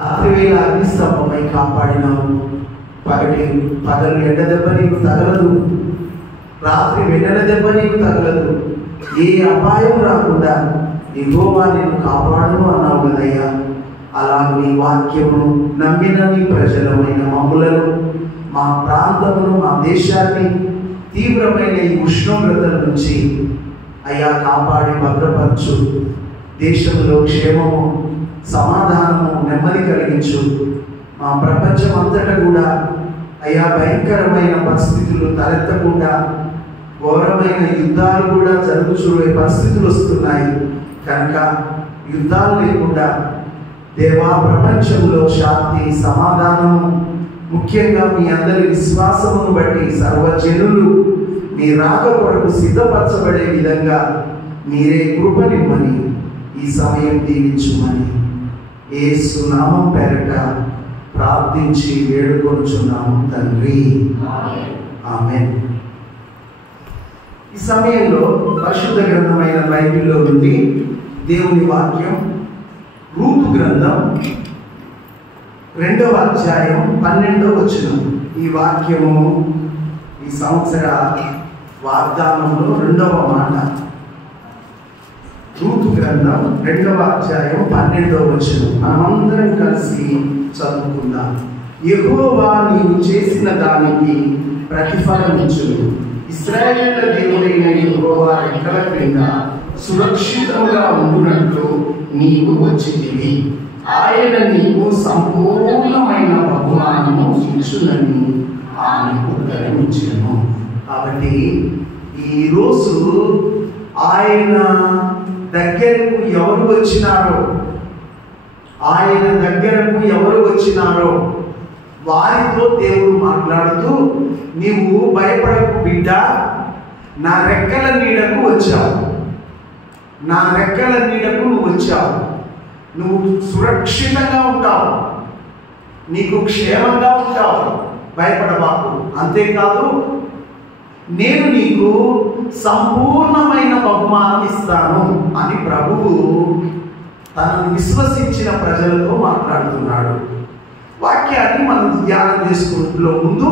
రాత్రివేళ అగ్నిస్తంభమై కాపాడినావు. పగలు ఎండ దెబ్బ నీకు తగలదు, రాత్రి వెన్నెల దెబ్బ నీకు తగలదు. ఏ అపాయం రాకుండా యెహోవా నిన్ను కాపాడును అన్నావు కదయ్యా. అలా నీ వాక్యమును నమ్మిన నీ ప్రజలమైన మమ్ములను, మా ప్రాంతమును, మా దేశాన్ని తీవ్రమైన ఈ ఉష్ణోగ్రతల నుంచి అయ్యా కాపాడి భద్రపరచు. దేశంలో క్షేమము, సమాధానము, నెమ్మది కలిగించు. మా ప్రపంచం అంతటా కూడా అయ్యా భయంకరమైన పరిస్థితులు తలెత్తకుండా, ఘోరమైన యుద్ధాలు కూడా జరుగుతున్న పరిస్థితులు వస్తున్నాయి కనుక యుద్ధాలు లేకుండా దేవా ప్రపంచంలో శాంతి, సమాధానము, ముఖ్యంగా మీ అందరి విశ్వాసమును బట్టి సర్వజనులు మీ రాక కొరకు సిద్ధపరచబడే విధంగా మీరే కృపనిమ్మని ఈ సమయం దీవించుమని యేసు నామం పేరట ప్రార్థించి వేడుకొనుచున్నాము తండ్రి, ఆమేన్. ఈ సమయంలో పరిశుద్ధ గ్రంథమైన బైబిల్లో నుండి దేవుని వాక్యం రూతు గ్రంథం 2వ అధ్యాయం 12వ వచనం. ఈ వాక్యము ఈ సంవత్సర వాగ్దానంలో 2వ మాట. రూతు గ్రంథం 2వ అధ్యాయం 12వ వచనం మనమందరం కలిసి చదువుకుందాం. యెహోవా నీవు చేసిన దానికి ప్రతిఫలం ఇచ్చును. ఇశ్రాయేలు దేవుడైన యెహోవా రెక్కల క్రింద సురక్షితంగా ఉండునట్లు నీవు వచ్చితివి. ఆయన నీకు సంపూర్ణమైన బహుమానము ఇచ్చునని ఆమెకు ఉత్తరమిచ్చెను. కాబట్టి ఈరోజు ఆయన దగ్గరకు ఎవరు వచ్చినారో వారితో దేవుడు మాట్లాడుతూ, నీవు భయపడకు బిడ్డ, నా రెక్కల నీడకు వచ్చావు, నా రెక్కల నీడకు నువ్వు వచ్చావు, నువ్వు సురక్షితంగా ఉంటావు, నీకు క్షేమంగా ఉంటావు, భయపడబాకు. అంతేకాదు, నేను నీకు సంపూర్ణమైన బహుమానం ఇస్తాను అని ప్రభువు తనను విశ్వసించిన ప్రజలతో మాట్లాడుతున్నాడు. వాక్యాన్ని మనం ధ్యానం చేసుకుంటూ ముందు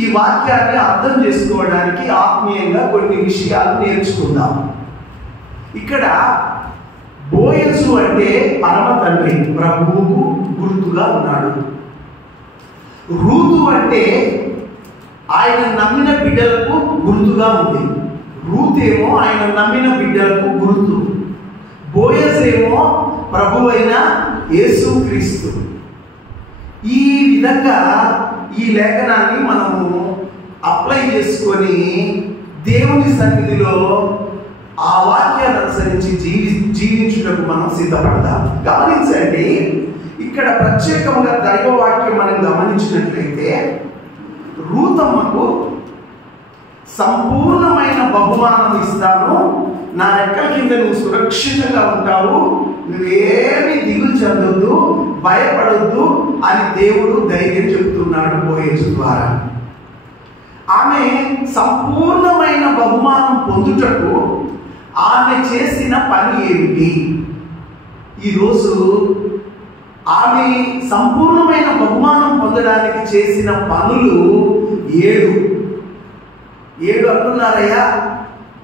ఈ వాక్యాన్ని అర్థం చేసుకోవడానికి ఆత్మీయంగా కొన్ని విషయాలు నేర్చుకుందాం. ఇక్కడ బోయజు అంటే పరమ తండ్రి, ప్రభువుకు గుర్తుగా ఉన్నాడు. రూతు అంటే ఆయన నమ్మిన బిడ్డలకు గుర్తుగా ఉంది. రూతేమో ఆయన నమ్మిన బిడ్డలకు గుర్తు. బోయజ్ ఏమో ప్రభువైన యేసుక్రీస్తు. ఈ విధంగా ఈ లేఖనాన్ని మనము అప్లై చేసుకొని దేవుని సన్నిధిలో ఆ వాక్యాన్ని అనుసరించి జీవించుటకు మనం సిద్ధపడదాం. గమనించండి, ఇక్కడ ప్రత్యేకంగా దైవ వాక్యం మనం గమనించినట్లయితే రూతమ్మకు సంపూర్ణమైన బహుమానం ఇస్తాను, నా రెక్కల కింద నువ్వు సురక్షితంగా ఉంటావు, నువ్వేమి దిగులు చెందొద్దు, భయపడొద్దు అని దేవుడు ధైర్యం చెబుతున్నాడు బోయజు ద్వారా. ఆమె సంపూర్ణమైన బహుమానం పొందుటకు ఆమె చేసిన పని ఏమిటి? ఈరోజు ఆమె సంపూర్ణమైన బహుమానం పొందడానికి చేసిన పనులు 7 అంటున్నారయ్యా.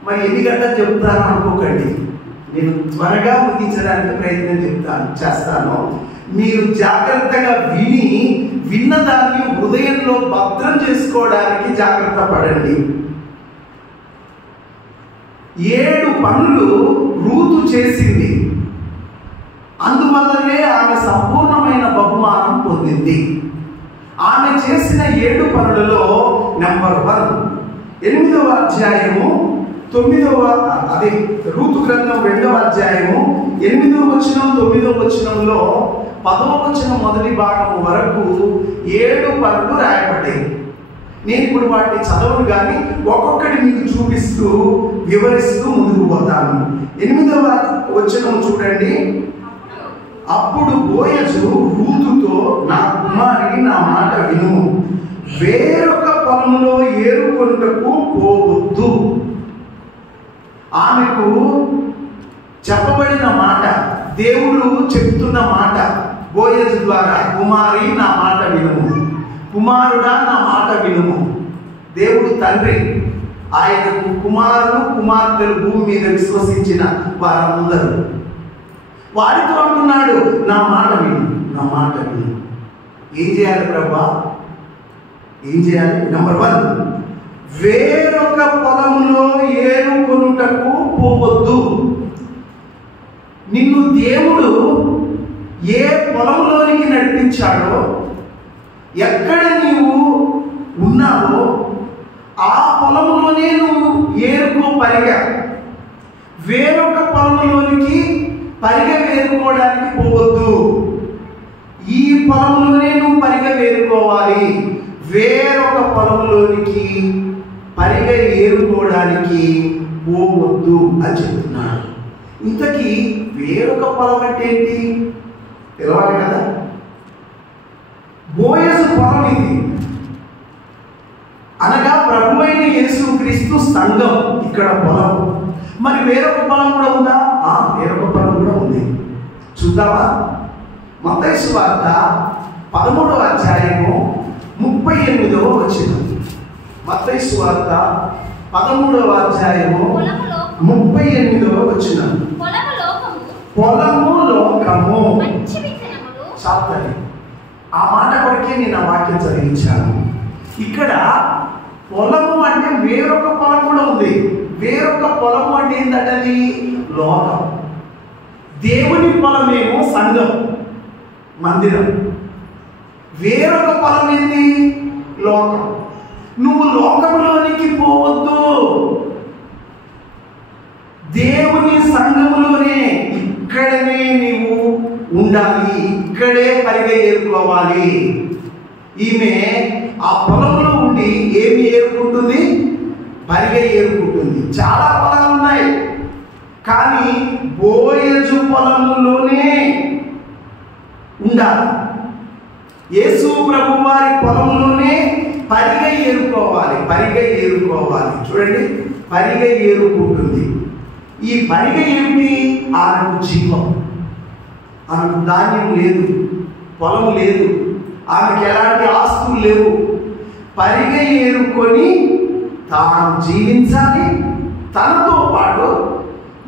మరి ఎన్ని గంటలు చెప్తాను అనుకోకండి, నేను త్వరగా ముగించడానికి ప్రయత్నం చేస్తాను. మీరు జాగ్రత్తగా విన్నదాన్ని హృదయంలో భద్రం చేసుకోవడానికి జాగ్రత్త పడండి. 7 పనులు రూతు చేసింది, అందువల్లనే ఆమె సంపూర్ణమైన బహుమానం పొందింది. ఆమె చేసిన 7 పనులలో నెంబర్ 1, 8వ అధ్యాయము 9వ అదే రూతు గ్రంథం 2వ అధ్యాయము 8వ వచనం 9వ వచనంలో 10వ వచనం మొదటి భాగము వరకు 7 పనులు రాయబడ్డాయి. నేను ఇప్పుడు వాటిని చదవను కానీ ఒక్కొక్కటి మీకు చూపిస్తూ వివరిస్తూ ముందుకు పోతాను. 8వ వచనం చూడండి. అప్పుడు బోయజు రూతుతో, నా కుమారి, నా మాట విను, వేరొక పొలంలో ఏరుకొనుటకు పోవద్దు. ఆమెకు చెప్పబడిన మాట, దేవుడు చెప్తున్న మాట, బోయజు ద్వారా, కుమారి నా మాట వినుము, కుమారుడా నా మాట వినుము. దేవుడు తండ్రి ఆయనకు కుమారులు కుమార్తెలు భూమి మీద విశ్వసించిన వారందరూ వారితో అంటున్నాడు, నా మాట విను, నా మాట విను. ఏం చేయాలి ప్రభా? ఏం చేయాలి? నెంబర్ 1, వేరొక పొలములో ఏరుకొనుటకు పోవద్దు. నిన్ను దేవుడు ఏ పొలంలోనికి నడిపించాడో, ఎక్కడ నీవు ఉన్నావో ఆ పొలంలోనే నువ్వు ఏరుకో పరిగా. వేరొక పొలంలోనికి పరిగె వేరుకోవడానికి పోవద్దు. ఈ పొలంలోనే నువ్వు పరిగె వేరుకోవాలి. వేరొక పొలంలోనికి పరిగె ఏరుకోవడానికి పోవద్దు అని చెప్తున్నాడు. ఇంతకీ వేరొక పొలం అంటే ఏంటి తెలవాలి కదా. బోయజు పొలం ఇది అనగా ప్రభువైన యేసుక్రీస్తు సంఘం ఇక్కడ పొలం. మరి వేరొక పొలం కూడా ఉందా? వేరొక పొలం కూడా ఉంది. చూద్దామా? మత్తయి సువార్త 13వ అధ్యాయము 38వ వచనం. మత్తయి సువార్త 13వ అధ్యాయము 38వ వచనం. పొలము లోకము. చాలని ఆ మాట కొరకే నేను ఆ వాక్యం చదివించాను. ఇక్కడ పొలము అంటే వేరొక పొలం కూడా ఉంది. వేరొక పొలము అంటే ఏంటంటే లోకం. దేవుని పొలమేమో సంఘం, మందిరం. వేరొక పొలం ఏంటి? లోకం. నువ్వు లోకంలోనికి పోవద్దు. దేవుని సంఘములోనే, ఇక్కడనే నీవు ఉండాలి. ఇక్కడే పరిగె ఏరుకోవాలి. ఈమె ఆ పొలంలో ఉండి ఏమి ఏరుకుంటుంది? పరిగె ఏరుకుంటుంది. చాలా పొలాలు ఉన్నాయి, కానీ బోయజు పొలంలోనే ఉండాలి. యేసు ప్రభు వారి పొలంలోనే పరిగె ఏరుకోవాలి. పరిగె ఏరుకోవాలి. చూడండి, పరిగె ఏరుకుంటుంది. ఈ పరిగె ఏమిటి? ఆమెకు జీవం. ఆమెకు ధాన్యం లేదు, పొలం లేదు, ఆమెకి ఎలాంటి ఆస్తులు లేవు. పరిగె ఏరుకొని తాను జీవించాలి. తనతో పాటు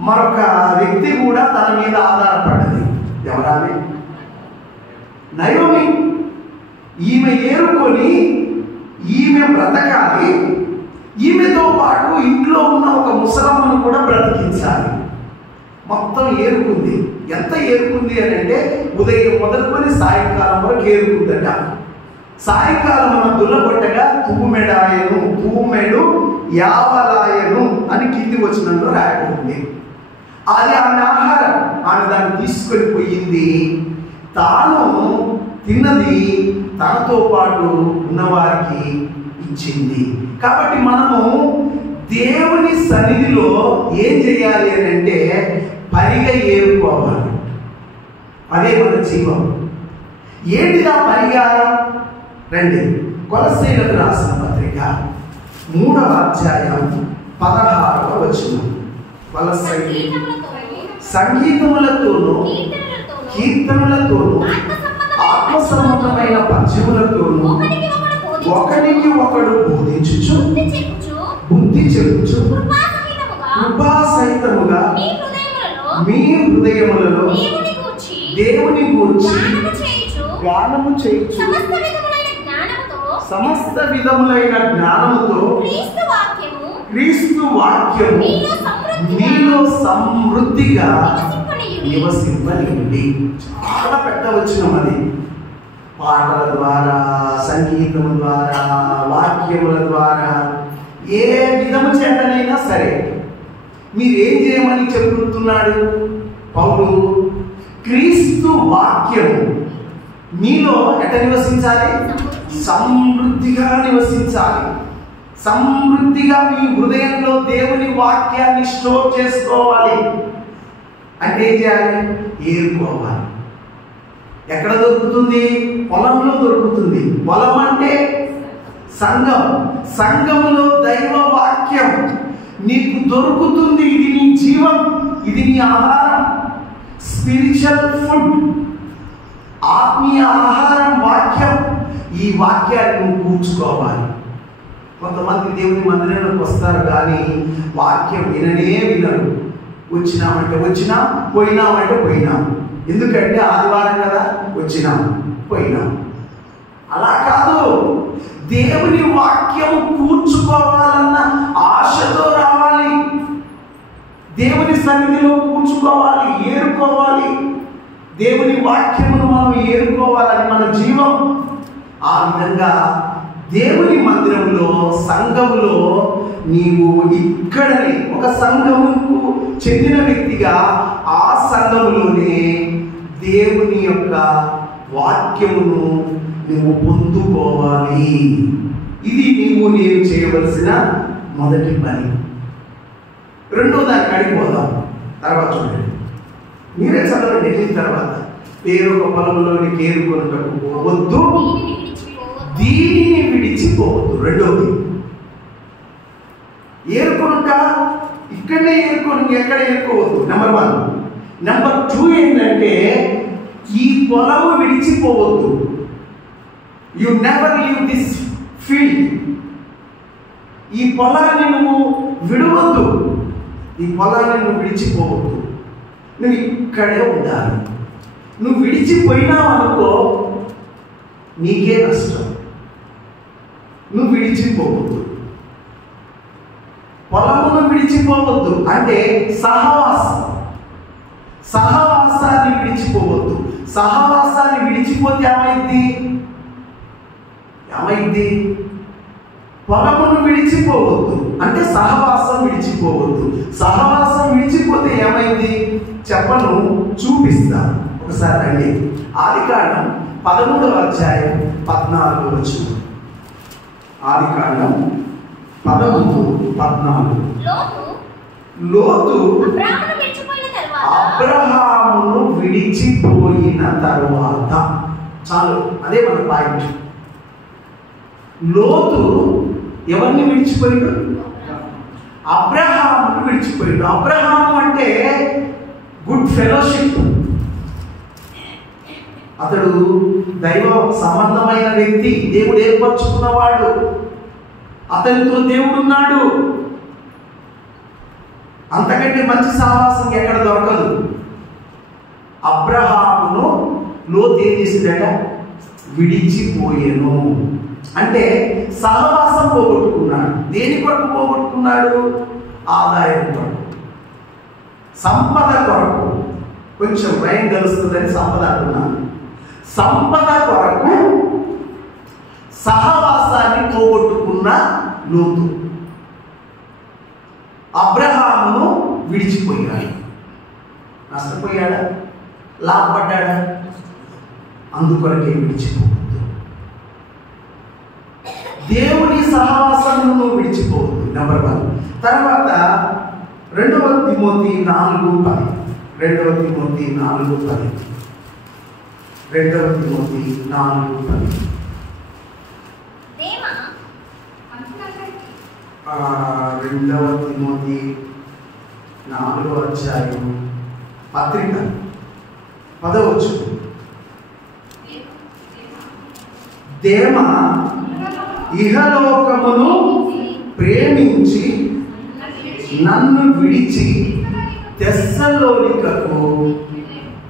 మరొక వ్యక్తి కూడా తన మీద ఆధారపడ్డది. ఎవరామె? నయోమి. ఈమె ఏరుకొని ఈమె బ్రతకాలి. ఈమెతో పాటు ఇంట్లో ఉన్న ఒక ముసలమ్మను కూడా బ్రతికించాలి. మొత్తం ఏరుకుంది. ఎంత ఏరుకుంది అని అంటే ఉదయం మొదలుకొని సాయంకాలం వరకు ఏరుకుందట. సాయంకాలం మనం దుల్లగొట్టగా తూమెడాయను, తూమెడు యావలాయను అని కింది వచ్చినట్లు రాయబడింది. అది ఆమె ఆహారం. ఆమె దాన్ని తీసుకొని పోయింది. తాను తిన్నది తనతో పాటు ఉన్నవారికి ఇచ్చింది. కాబట్టి మనము దేవుని సన్నిధిలో ఏం చేయాలి అని అంటే పరిగె ఏరుకోవాలి. అదే మన జీవం. ఏంటిదా పరిగె? రండి, కొలస్సీయులకు రాసిన పత్రిక 3వ అధ్యాయం 16వ వచనం. కొలస్సీయులు సంగీతములతోనూ కీర్తనలతోనూ ఆత్మ సంబంధమైన పద్యములతోనూ ఒకరికి ఒకడు బోధించుచు బుద్ధి చెప్పుచు కృపాసహితముగా మీ హృదయములలో దేవుని గూర్చి గానము చేయుచు సమస్త విధములైన జ్ఞానముతో క్రీస్తు వాక్యము మీలో సమృద్ధిగా నివసింపనివ్వండి. చాలా పెట్టవచ్చున్నది. పాటల ద్వారా, సంగీతము ద్వారా, వాక్యముల ద్వారా, ఏ విధము చేతనైనా సరే మీరేం చేయమని చెబుతున్నాడు పౌలు? క్రీస్తు వాక్యము మీలో ఎట నివసించాలి? సమృద్ధిగా నివసించాలి. సమృద్ధిగా మీ హృదయంలో దేవుని వాక్యాన్ని స్టోర్ చేసుకోవాలి. అంటే ఏం చేయాలి? ఏరుకోవాలి. ఎక్కడ దొరుకుతుంది? పొలంలో దొరుకుతుంది. పొలం అంటే సంఘం. సంఘములో దైవ వాక్యం నీకు దొరుకుతుంది. ఇది నీ జీవం, ఇది నీ ఆహారం, స్పిరిచువల్ ఫుడ్. ఆత్మీయ ఆహారం వాక్యం. ఈ వాక్యాన్ని నువ్వు కూర్చుకోవాలి. కొంతమంది దేవుని మందిరంలోకి వస్తారు కానీ వాక్యం విననే వినరు. వచ్చినామంటే వచ్చినాం, పోయినామంటే పోయినాం. ఎందుకంటే ఆదివారం కదా, వచ్చినాం పోయినాం. అలా కాదు. దేవుని వాక్యం కూర్చుకోవాలన్న ఆశతో రావాలి. దేవుని సన్నిధిలో కూర్చుకోవాలి, ఏరుకోవాలి. దేవుని వాక్యమును మనం ఏరుకోవాలని మన జీవం. ఆ విధంగా దేవుని మందిరంలో, సంఘములో నీవు ఇక్కడనే ఒక సంఘముకు చెందిన వ్యక్తిగా ఆ సంఘములోనే దేవుని యొక్క వాక్యమును నువ్వు పొందుకోవాలి. ఇది నేను చేయవలసిన మొదటి పని. రెండో దానికి అడిగిపోదాం. తర్వాత చూడండి, మీరే చదవండి. వెళ్ళిన తర్వాత పేరొక పొలంలోనికి ఏరుకొనుటకు పోవద్దు, దీనిని విడిచిపోవద్దు. రెండోది ఏరుకొనుట, ఇక్కడనే ఏరుకొని ఎక్కడ ఏరుకోవద్దు. నెంబర్ 1. నెంబర్ 2 ఏంటంటే ఈ పొలము విడిచిపోవద్దు. You never leave this field. ఈ పొలాన్ని నువ్వు విడవద్దు. ఈ పొలాన్ని నువ్వు విడిచిపోవద్దు. నువ్వు ఇక్కడే ఉండాలి. నువ్వు విడిచిపోయినావు అనుకో, నీకే నష్టం. నువ్వు విడిచిపోవద్దు. పొలమును విడిచిపోవద్దు అంటే సహవాసాన్ని విడిచిపోవద్దు. సహవాసాన్ని విడిచిపోతే ఏమైంది? పొలమును విడిచిపోవద్దు అంటే సహవాసం విడిచిపోవద్దు. సహవాసం విడిచిపోతే ఏమైంది చెప్పను, చూపిస్తాను. ఒకసారి రండి. ఆదికాండం 13వ అధ్యాయం 14వ వచనం. ఆదికాండం 13:14. లోతు అబ్రహామును విడిచిపోయిన తరువాత, చాలు, అదే మన పాయింట్. లోతు ఎవరిని విడిచిపోయాడు? అబ్రహామును విడిచిపోయాడు. అబ్రహాము అంటే గుడ్ ఫెలోషిప్. అతడు దైవ సంబంధమైన వ్యక్తి. దేవుడు ఏర్పరచుకున్నవాడు. అతనితో దేవుడు ఉన్నాడు. అంతకంటే మంచి సహవాసం ఎక్కడ దొరకదు. అబ్రహామును లోతు ఏం చేసిందట? విడిచిపోయేను. అంటే సహవాసం పోగొట్టుకున్నాడు. దేని కొరకు పోగొట్టుకున్నాడు? ఆదాయం కొరకు, సంపద కొరకు. కొంచెం భయం కలుస్తుందని సంపద అంటున్నాను. సంపద కొరకు సహవాసాన్ని పోగొట్టుకున్న లోతు అబ్రహామును విడిచిపోయాడు. నష్టపోయాడా? లాభపడ్డాడా? అందుకొరకే విడిచిపోవద్దు. దేవుని సహవాసాన్ని నువ్వు విడిచిపోవద్దు. నెంబర్ 1. తర్వాత 2వ తిమోతి 4:10. 2వ తిమోతి 4:10. 2వ తిమోతి 4:10. 2వ తిమోతి 4వ అధ్యాయం పత్రిక 10వ వచనం. దేమ ఇహలోకమును ప్రేమించి నన్ను విడిచి తెస్సలోనికకు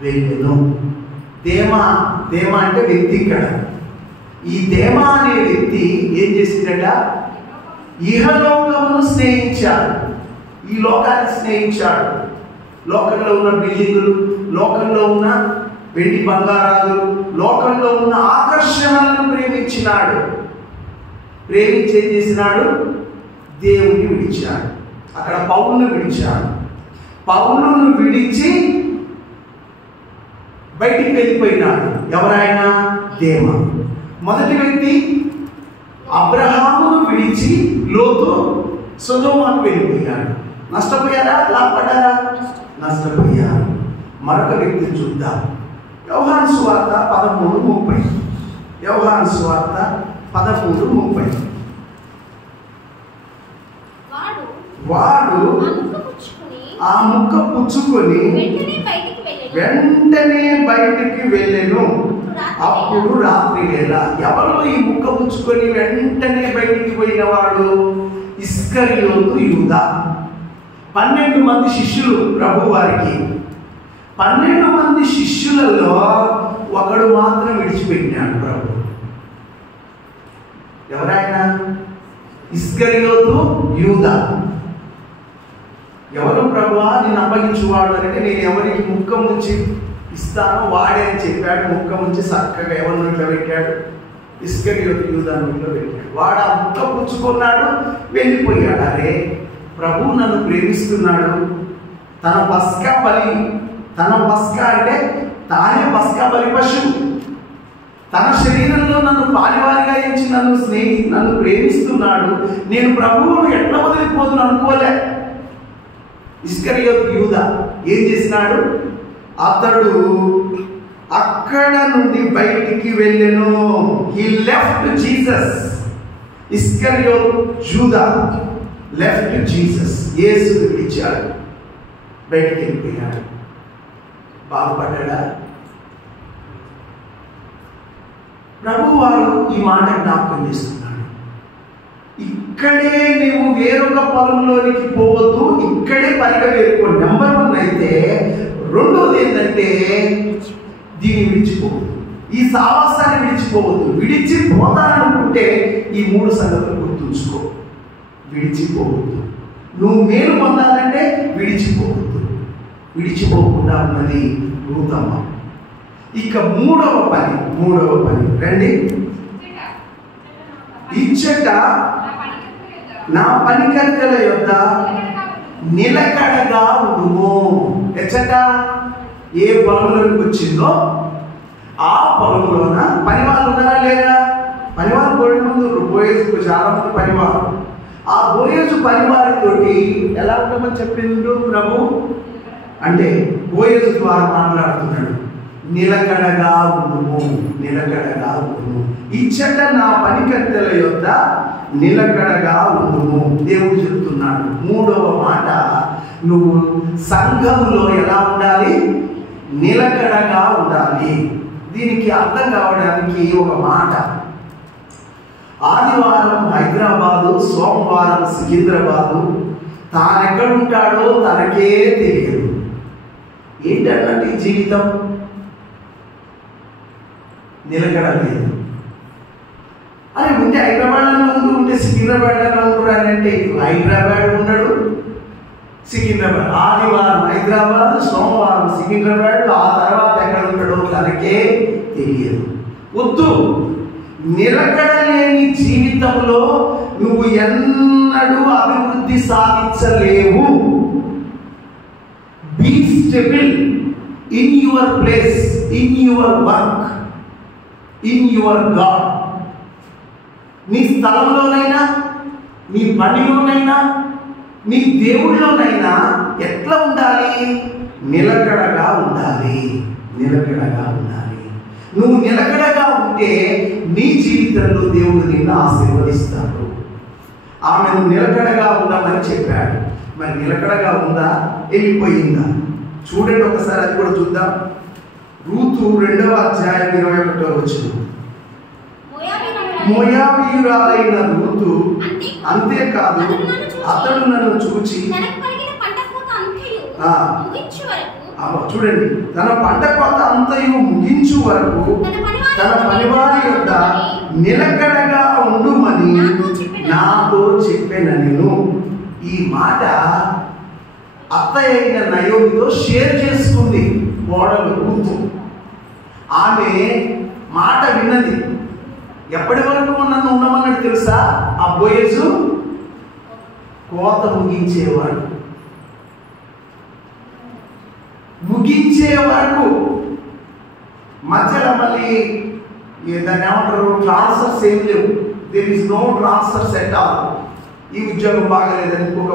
వెళ్ళెను. దేమ అంటే వ్యక్తి. ఇక్కడ ఈ దేమ అనే వ్యక్తి ఏం చేసిందట? ఇహలోకమును స్నేహించాడు. ఈ లోకాన్ని స్నేహించాడు. లోకంలో ఉన్న బిల్డింగులు, లోకంలో ఉన్న వెండి బంగారాలు, లోకంలో ఉన్న ఆకర్షణలను ప్రేమించినాడు. ప్రేమించి ఏం చేసినాడు? దేవుని విడిచాడు. అక్కడ పౌలును విడిచాడు. పౌలును విడిచి బయటికి వెళ్ళిపోయినాడు. ఎవరైనా? దేమ. మొదటి వ్యక్తి అబ్రహామును విడిచి లోతు సొదొమకు వెళ్ళిపోయాడు. నష్టపోయారా? లాభపడ్డారా? నష్టపోయారు. మరొక వ్యక్తిని చూద్దాం. యోహాను సువార్త 13:30. యోహాను సువార్త 13:30. వాడు ఆ ముక్క పుచ్చుకొని వెంటనే బయటికి వెళ్ళెను. అప్పుడు రాత్రి వేళ ఎవరు ఈ ముక్క పుచ్చుకొని వెంటనే బయటికి పోయిన వాడు? ఇస్కరియోతు యూదా. 12 మంది శిష్యులు ప్రభు వారికి. 12 మంది శిష్యులలో ఒకడు మాత్రం విడిచిపెట్టినాడు ప్రభు. ఎవరైనా? ఇస్కరియోతు యూదా. ఎవరు ప్రభువా నేను అప్పగించువాడు అంటే, నేను ఎవరికి ముక్క ముంచి ఇస్తానో వాడే అని చెప్పాడు. ముక్క ముంచి చక్కగా ఎవరి నోట్లో పెట్టాడు? ఇస్కరియోతు యూదా నోట్లో పెట్టాడు. వాడు ఆ ముక్క పుచ్చుకున్నాడు, వెళ్ళిపోయాడు. అరే ప్రభు నన్ను ప్రేమిస్తున్నాడు, తన పస్కా బలి, తన పస్కా అంటే తానే పస్కా బలి పశువు, తన శరీరంలో నన్ను పాలివారిగా ఎంచి నన్ను ప్రేమిస్తున్నాడు, నేను ప్రభువును ఎట్లా వదిలిపోతున్నా అనుకోలే. ఇస్కరియోతు యూదా ఏం చేసినాడు? అతడు అక్కడ నుండి బయటికి వెళ్ళెను. He left Jesus. ఇస్కరియోతు యూదా లెఫ్ట్ జీసస్. యేసుని విడిచాడు, బయటికి వెళ్ళిపోయాడు. బాగుపడ్డా? ప్రభు వారు ఈ మాట జ్ఞాపకం చేస్తున్నాడు. ఇక్కడే నీవు వేరొక పొలంలోనికి పోవద్దు, ఇక్కడే పనిగా వేరుకో. నెంబర్ 1 అయితే. రెండోది ఏంటంటే దీన్ని విడిచిపోవద్దు, ఈ సావాసాన్ని విడిచిపోవద్దు. విడిచిపోతాననుకుంటే ఈ 3 సంగతులు గుర్తుంచుకో. విడిచిపోవద్దు. నువ్వు మేలు పొందాలంటే విడిచిపోవద్దు. విడిచిపోకుండా ఉన్నది రూతమ్మ. ఇక మూడవ పని రండి. ఇచ్చట నా పనికత్తెల యొద్ద నిలకడగా ఉండుము. ఎచ్చట ఏ పొలంలోకి వచ్చిందో ఆ పొలంలోన పనివాళ్ళు ఉన్నారా లేదా? పనివాళ్ళు పోయే ముందు బోయేజుకు చాలా మంది పనివారు. ఆ బోయేజు పనివారితోటి ఎలా ఉండమని చెప్పిండు ప్రభు అంటే, బోయేజు ద్వారా మాట్లాడుతున్నాడు. నిలకడగా ఉండుము, నిలకడగా ఉండుము. ఇచ్చట నా పనికత్తెల యొద్ద నిలకడగా ఉండుము. దేవుడు చెప్తున్నాడు. మూడవ మాట, నువ్వు సంఘములో ఎలా ఉండాలి? నిలకడగా ఉండాలి. దీనికి అర్థం కావడానికి ఒక మాట. ఆదివారం హైదరాబాదు, సోమవారం సికింద్రాబాదు. తానెక్కడుంటాడో తనకే తెలియదు. ఏంటంటే జీవితం నిలకడ లేదు. అని ఉంటే హైదరాబాద్లో ఉంటే సికింద్రాబాద్లో ఉంటారు అని అంటే, హైదరాబాద్ ఉన్నాడు, సికింద్రాబాద్. ఆదివారం హైదరాబాద్, సోమవారం సికింద్రాబాద్, ఆ తర్వాత ఎక్కడ ఉంటాడో తనకే తెలియదు. వద్దు. నిలకడ లేని జీవితంలో నువ్వు ఎన్నడూ అభివృద్ధి సాధించలేవు. Be stable in your place, in your work, in your God. నీ స్థలంలోనైనా, నీ పనిలోనైనా, నీ దేవుడిలోనైనా ఎట్లా ఉండాలి? నిలకడగా ఉండాలి. నిలకడగా ఉండాలి. నువ్వు నిలకడగా ఉంటే నీ జీవితంలో దేవుడు నిన్ను ఆశీర్వదిస్తాడు. ఆమెను నిలకడగా ఉండమని చెప్పాడు. మరి నిలకడగా ఉందా? వెళ్ళిపోయిందా? చూడండి ఒకసారి, అది కూడా చూద్దాం. రూతు 2వ అధ్యాయం 21వ వచనం. మోయాబీయురాలైన రూతు అంతేకాదు, అతడు నన్ను చూచి చూడండి, తన పంట కోత అంతయు ముగించు వరకు తన పనివారి యొద్ద నిలకడగా ఉండుమని నాతో చెప్పాను. ఈ మాట అత్తయ్య అయిన నయోమితో షేర్ చేసుకుంది కోడలు రూతు. ఆమె మాట విన్నది. ఎప్పటి వరకు నన్ను ఉండమన్నాడు తెలుసా? ఆ బోయేజు కోత ముగించేవాడు. ముగించే వరకు. మధ్యలో మళ్ళీ దాన్ని ఏమంటారు, ట్రాన్స్ఫర్స్ ఏం లేవు. There is no transfers at all. ఈ ఉద్యోగం బాగలేదని ఇంకొక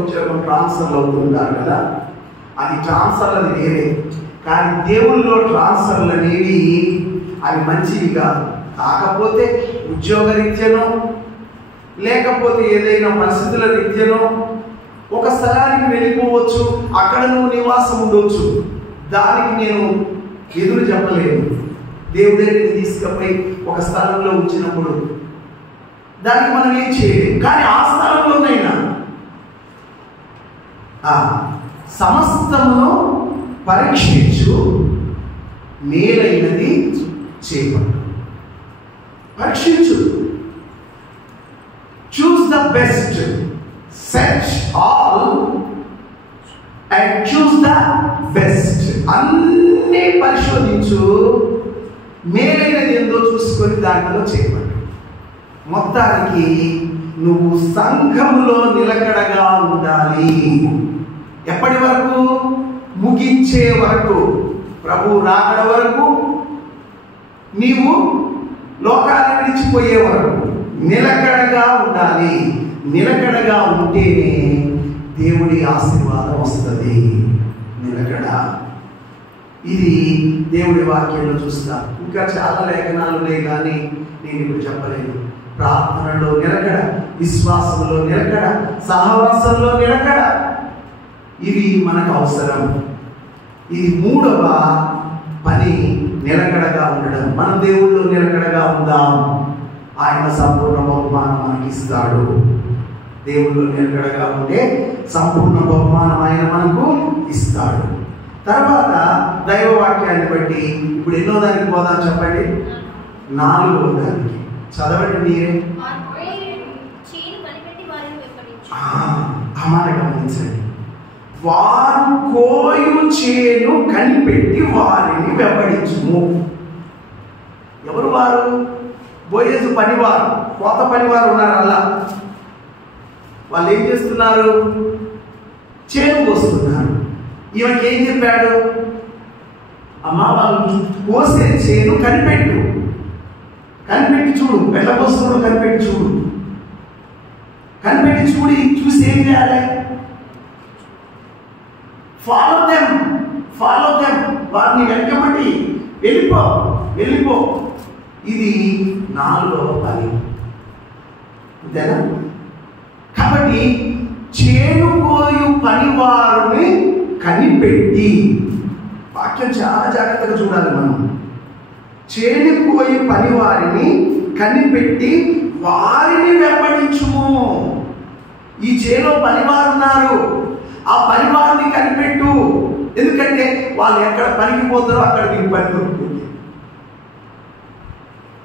ఉద్యోగం ట్రాన్స్ఫర్లు అవుతుంటారు కదా, అది ట్రాన్స్ఫర్, అది వేరే. కానీ దేవుళ్ళలో ట్రాన్స్ఫర్లు అనేవి అవి మంచివి కాదు. కాకపోతే ఉద్యోగ రీత్యనో లేకపోతే ఏదైనా పరిస్థితుల రీత్యనో ఒక స్థలానికి వెళ్ళిపోవచ్చు, అక్కడ నువ్వు నివాసం ఉండవచ్చు. దానికి నేను ఎదురు చెప్పలేను. దేవుడి దగ్గరికి తీసుకుపోయి ఒక స్థలంలో ఉంచినప్పుడు దానికి మనం ఏం చేయలేం. కానీ ఆ స్థలంలోనైనా సమస్తమును పరీక్షించు మేలైనది చేపట్టు. పరీక్షించు. Choose the best, search all and choose the best. అన్నీ పరిశోధించు, మేలైనది ఏందో చూసుకొని దాంట్లో చేపట్టు. మొత్తానికి నువ్వు సంఘములో నిలకడగా ఉండాలి. ఎప్పటి వరకు? ముగించే వరకు, ప్రభు రాకడ వరకు, నీవు లోకాన్ని విడిచిపోయే వరకు నిలకడగా ఉండాలి. నిలకడగా ఉంటేనే దేవుడి ఆశీర్వాదం వస్తుంది. నిలకడ. ఇది దేవుడి వాక్యంలో చూస్తాం. ఇంకా చాలా లేఖనాలు ఉన్నాయి, కానీ నేను ఇప్పుడు చెప్పలేను. ప్రార్థనలో నిలకడ, విశ్వాసంలో నిలకడ, సహవాసంలో నిలకడ, ఇది మనకు అవసరం. ఇది మూడవ పని, నిలకడగా ఉండడం. మనం దేవుళ్ళో నిలకడగా ఉందాం, ఆయన సంపూర్ణ బహుమానం మనకి ఇస్తాడు. దేవుళ్ళో నిలకడగా ఉంటే సంపూర్ణ బహుమానం ఆయన మనకు ఇస్తాడు. తర్వాత దైవ వాక్యాన్ని బట్టి ఇప్పుడు ఎన్నో దానికి పోదాం చెప్పండి? 4వ దానికి. చదవండి మీరే. ఆ మాట గమనించండి. వారు కోయు చేను కనిపెట్టి వారిని వెంబడించుము. ఎవరు వారు? బోయజు పనివారు, కోత పనివారు ఉన్నారు. అలా వాళ్ళు ఏం చేస్తున్నారు? చేను కోస్తున్నారు. ఈమెకి ఏం చెప్పాడు? అమ్మా, వాళ్ళు కోసే చేను కనిపెట్టు, కనిపెట్టి చూడు, ఎట్లా కోస్తున్నాడో కనిపెట్టి చూడు, కనిపెట్టి చూసి ఏం చేయాలి? ఫాలో దెమ్, వారిని వెంటబడి వెళ్ళిపో. ఇది 4వ పని. అంతేనా? కాబట్టి చేను కోయు పనివారిని కనిపెట్టి, వాక్యం చాలా జాగ్రత్తగా చూడాలి మనం. చేను కోయు పనివారిని కనిపెట్టి వారిని వెంబడించుము. ఈ చేలో పనివారు ఉన్నారు, ఆ పనివారిని కనిపెట్టు. ఎందుకంటే వాళ్ళు ఎక్కడ పనికి పోతారో అక్కడ నీకు పని దొరుకుతుంది.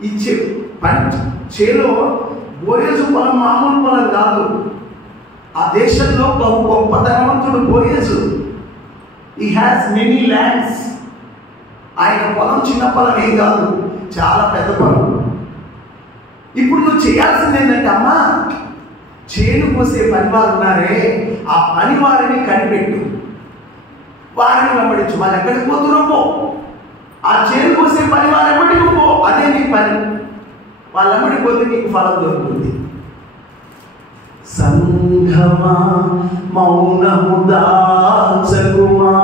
ఈ చేలో బోయజు పొలం మామూలు పొలం కాదు. ఆ దేశంలో బహు గొప్ప ధనవంతుడు Boaz. He has many lands. ఆయన పొలం చిన్న పొలం ఏం కాదు, చాలా పెద్ద పొలం. ఇప్పుడు నువ్వు చేయాల్సింది ఏంటంటే, అమ్మా, చేను కోసే పనివారు ఉన్నారే, ఆ పనివారిని కనిపెట్టు, వారిని వెంబడించు. వాళ్ళు ఎక్కడికి పోతున్నా పో, ఆ చేను కోసే పనివారు ఎప్పటికి పో, అదే నీ పని. వాళ్ళెమ్మడికి పోతే నీకు ఫలం దొరుకుతుంది. సంఘమా మౌనము దాచకుమా,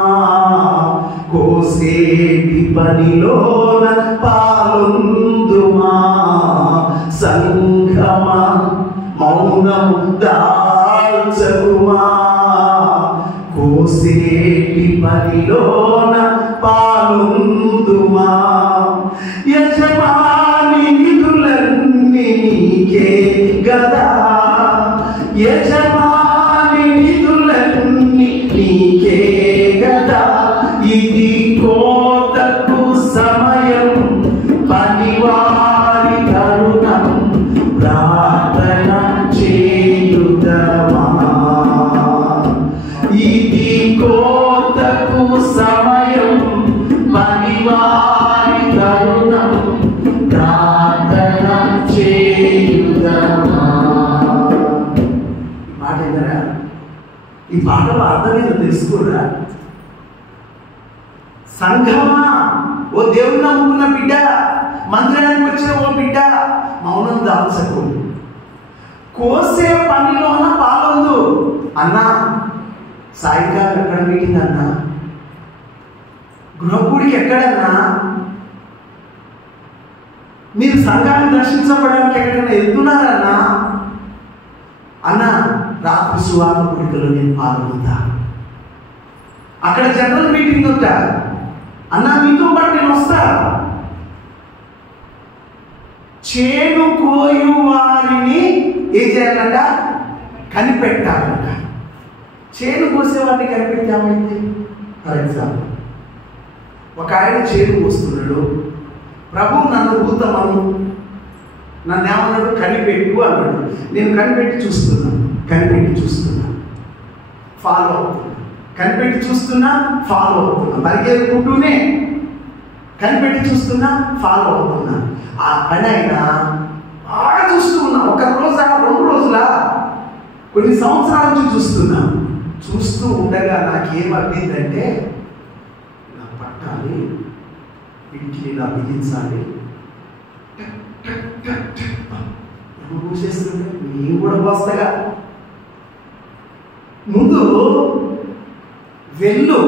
కోసేటి పనిలోన పాలొందుమా. సంఘమా మౌనము దాచకుమా, కోసేటి పనిలోన పాలొందుమా. యజమాని నిధులన్నీ నీకే గదా, యజమాని నిధులన్నీ నీకే గదా. ఇది కోతకు సమయం, పనివారి తరుణం, ప్రార్థన చేయుదమా. ఇది కోతకు సమయం, పనివారి తరుణం, ప్రార్థన చేయుదమా. మాట ఏంటరా? ఈ పాటలో అర్థం ఏదో తెలుసుకోరా? సంఘమా, ఓ దేవుని నమ్ముకున్న బిడ్డ, మందిరానికి వచ్చిన ఓ బిడ్డ, మౌనం దాల్చకు. కోసే పనిలోన పాలొందు. అన్నా, సాయంకాలం ఎక్కడ మీటింగ్ అన్నా? గృహకూడికి ఎక్కడన్నా? మీరు సంఘాన్ని దర్శించబడడానికి ఎక్కడైనా వెళ్తున్నారన్నా? అన్నా, రాత్రి సువార్త కూడికలో నేను పాల్గొంటా, అక్కడ జనరల్ మీటింగ్ ఉంటా. అన్నా, మీతో పాటు నేను వస్తా. చేను కోయు వారిని ఏం చేయాలంట? కనిపెట్టాలంట. చేను కోసేవాడిని కనిపెట్టామైంది. ఫర్ ఎగ్జాంపుల్, ఒక ఆయన చేను కోస్తున్నాడు. ప్రభు నన్ను ఊతమను, నన్ను ఏమన్నాడు? కనిపెట్టు అన్నాడు. నేను కనిపెట్టి చూస్తున్నా, ఫాలో అవుతున్నా, కనిపెట్టి చూస్తున్నా, ఫాలో అవుతున్నా, పరిగెత్తుకుంటూనే కనిపెట్టి చూస్తున్నా, ఫాలో అవుతున్నా. ఆ పని అయినా బాగా చూస్తూ ఉన్నా. ఒక రోజా, 2 రోజులా, కొన్ని సంవత్సరాల నుంచి చూస్తూ ఉండగా నాకేమర్థిందంటే, ఇలా పట్టాలి, వీటిని ఇలా బిగించాలి. చూసేస్తుంటే నేను కూడా వస్తగా ముందు వెళ్ళు,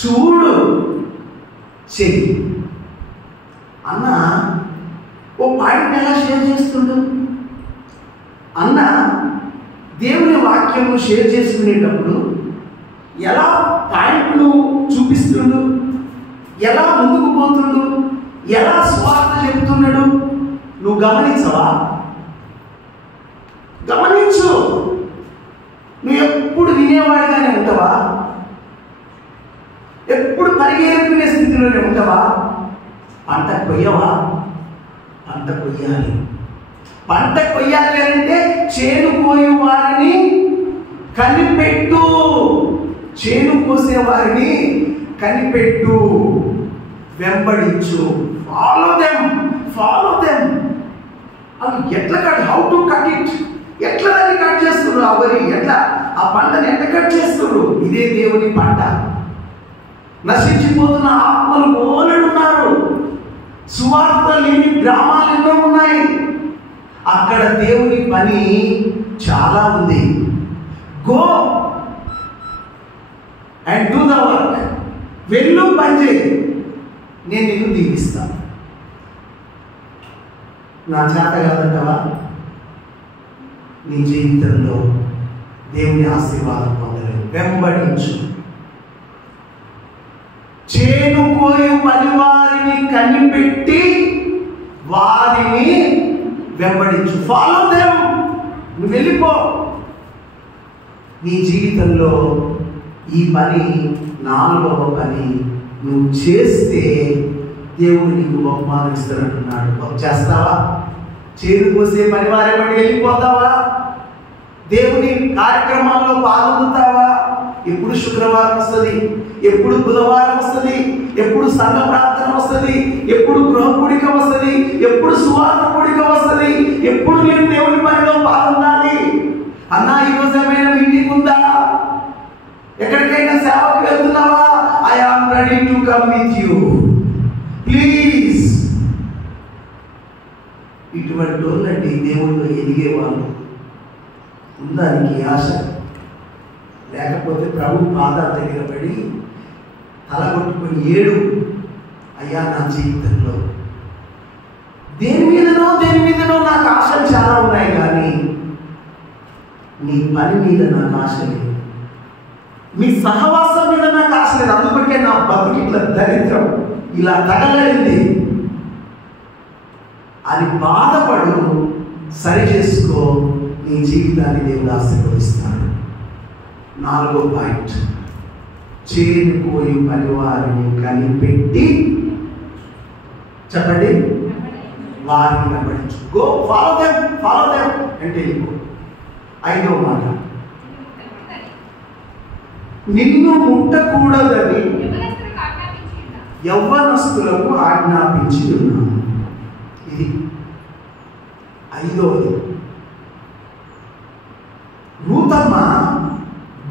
చూడు, చెయ్యి అన్న ఓ పాయింట్ ఎలా షేర్ చేస్తుండు అన్న. దేవుని వాక్యము షేర్ చేసుకునేటప్పుడు ఎలా పాయింట్ను చూపిస్తుండు, ఎలా ముందుకు పోతుండు, ఎలా స్వార్థ చెప్తున్నాడు, నువ్వు గమనించవా? గమనించు. నువ్వు ఎప్పుడు వినేవాడిగానే ఉంటావా? ఎప్పుడు పరిగెత్తుకునే స్థితిలోనే ఉంటావా? పంట కొయ్యవా? పంట కొయ్యాలి. పంట కొయ్యాలి అంటే చేను కోయు వారిని కనిపెట్టు. చేను కోసే వారిని కనిపెట్టు, వెంబడించు. Follow them. అవి ఎట్లా హౌ టు కట్ ఇట్, ఎట్లా దాన్ని కట్ చేస్తున్నారు? ఆ వరి ఎట్లా, ఆ పంటని ఎట్లా కట్ చేస్తున్నారు? ఇదే దేవుని పంట. నశించిపోతున్న ఆత్మలు బోలెడున్నారు. సువార్త లేని గ్రామాలు ఎన్నో ఉన్నాయి. అక్కడ దేవుని పని చాలా ఉంది. Go and do the work. వెళ్ళు, పని చేయి, నేను నిన్ను దీవిస్తాను. నా చేత కాదంటావా? నీ జీవితంలో దేవుని ఆశీర్వాదం పొందలేవు. వెంబడించు. చేను కోయు పనివారిని కనిపెట్టి వారిని వెంబడించు. Follow them. నువ్వు వెళ్ళిపో. నీ జీవితంలో ఈ పని 4వ పని నువ్వు చేస్తే దేవుడు నీకు బహుమానం ఇస్తానంటున్నాడు. చేస్తావా? చేను కోసే పని వారే పడి వెళ్ళిపోతావా? దేవుని కార్యక్రమాల్లో పాల్గొంటావా? ఎప్పుడు శుక్రవారం వస్తుంది, ఎప్పుడు బుధవారం వస్తుంది, ఎప్పుడు సంఘ ప్రార్థన వస్తుంది, ఎప్పుడు గృహ కూడిక వస్తుంది, ఎప్పుడు సువార్త కూడిక వస్తుంది, ఎప్పుడు నేను దేవుని పనిలో పాల్గొనాలి? అన్నా ఈరోజు ఏమైనా మీటింగ్ ఉందా? ఎక్కడికైనా సేవకు వెళ్తున్నావా? I am ready to come with you, please. ఇటువంటి వాళ్ళండి దేవుళ్ళు ఎదిగేవాళ్ళు. ఉందానికి ఆశ లేకపోతే ప్రభు పాదాల దగ్గర పడి తలగొట్టుకుని ఏడు, అయ్యా నా జీవితంలో దేని మీదనో నాకు ఆశలు చాలా ఉన్నాయి, కానీ నీ పని మీద నాకు ఆశ లేదు, మీ సహవాసం మీద నాకు ఆశ లేదు. అందుకే నా బతుకు ఇట్లా దరిద్రం, ఇలా తగలడింది అని బాధపడు. సరి చేసుకో, నీ జీవితాన్ని దేవుడు ఆశీర్వదిస్తాడు. 4వ పాయింట్, చేను కోయి పనివారిని కనిపెట్టి, చెప్పండి, వారిని వెంబడించు. గో, ఫాలో దెమ్ అంటే వెళ్ళిపో. 5వ మాట, నిన్ను ముట్టకూడదని యవ్వనస్తులకు ఆజ్ఞాపించి ఉన్నాను. ఇది 5వది. రూతమ్మ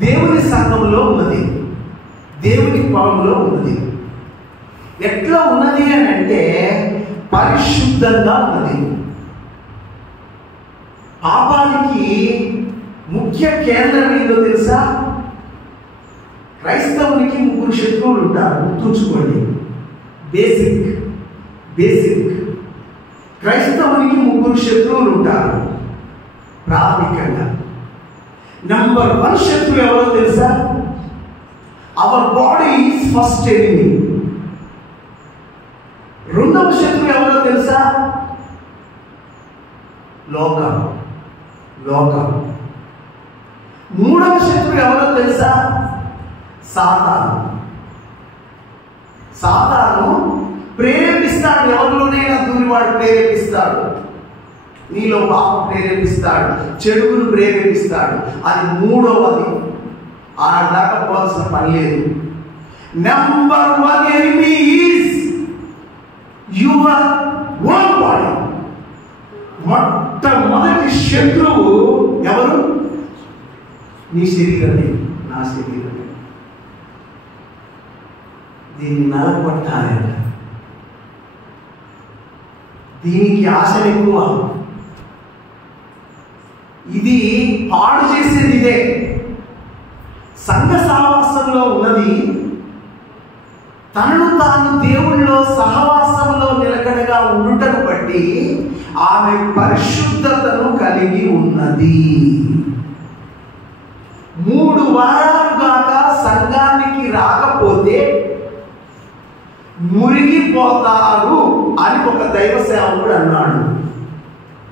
దేవుని సంఘంలో ఉన్నది, దేవుని పొలంలో ఉన్నది. ఎట్లా ఉన్నది అని అంటే పరిశుద్ధంగా ఉన్నది. పాపానికి ముఖ్య కేంద్రం ఏంటో తెలుసా? క్రైస్తవునికి 3 శత్రువులు ఉంటారు, గుర్తుంచుకోండి. బేసిక్ క్రైస్తవునికి 3 శత్రువులు ఉంటారు ప్రాథమికంగా. నంబర్ 1 శత్రువు ఎవరో తెలుసా? Our body is first enemy. రెండవ శత్రువు ఎవరో తెలుసా? లోకం. మూడవ శత్రువు ఎవరో తెలుసా? సాతాను ప్రేరేపిస్తాడు. ఎవరిలోనైనా దూరివాడు ప్రేరేపిస్తాడు. నీలో పాపం ప్రేరేపిస్తాడు, చెడుగును ప్రేరేపిస్తాడు. అది మూడవది. ఆ దాకా పోవాల్సిన పని లేదు. Number 1 enemy is your own body. మొట్టమొదటి శత్రువు ఎవరు? నీ శరీరమే, నా శరీరమే. దీన్ని నలగొట్టాలి. దీనికి ఆశలు ఎక్కువ. ఇది పాడు చేసేది ఇదే. సంఘ సహవాసంలో ఉన్నది తనను తాను దేవుళ్ళలో సహవాసంలో నిలకడగా ఉండుటను బట్టి ఆమె పరిశుద్ధతను కలిగి ఉన్నది. 3 వారాలు దాకా సంఘానికి రాకపోతే మురిగిపోతారు అని ఒక దైవ సేవకుడు అన్నాడు.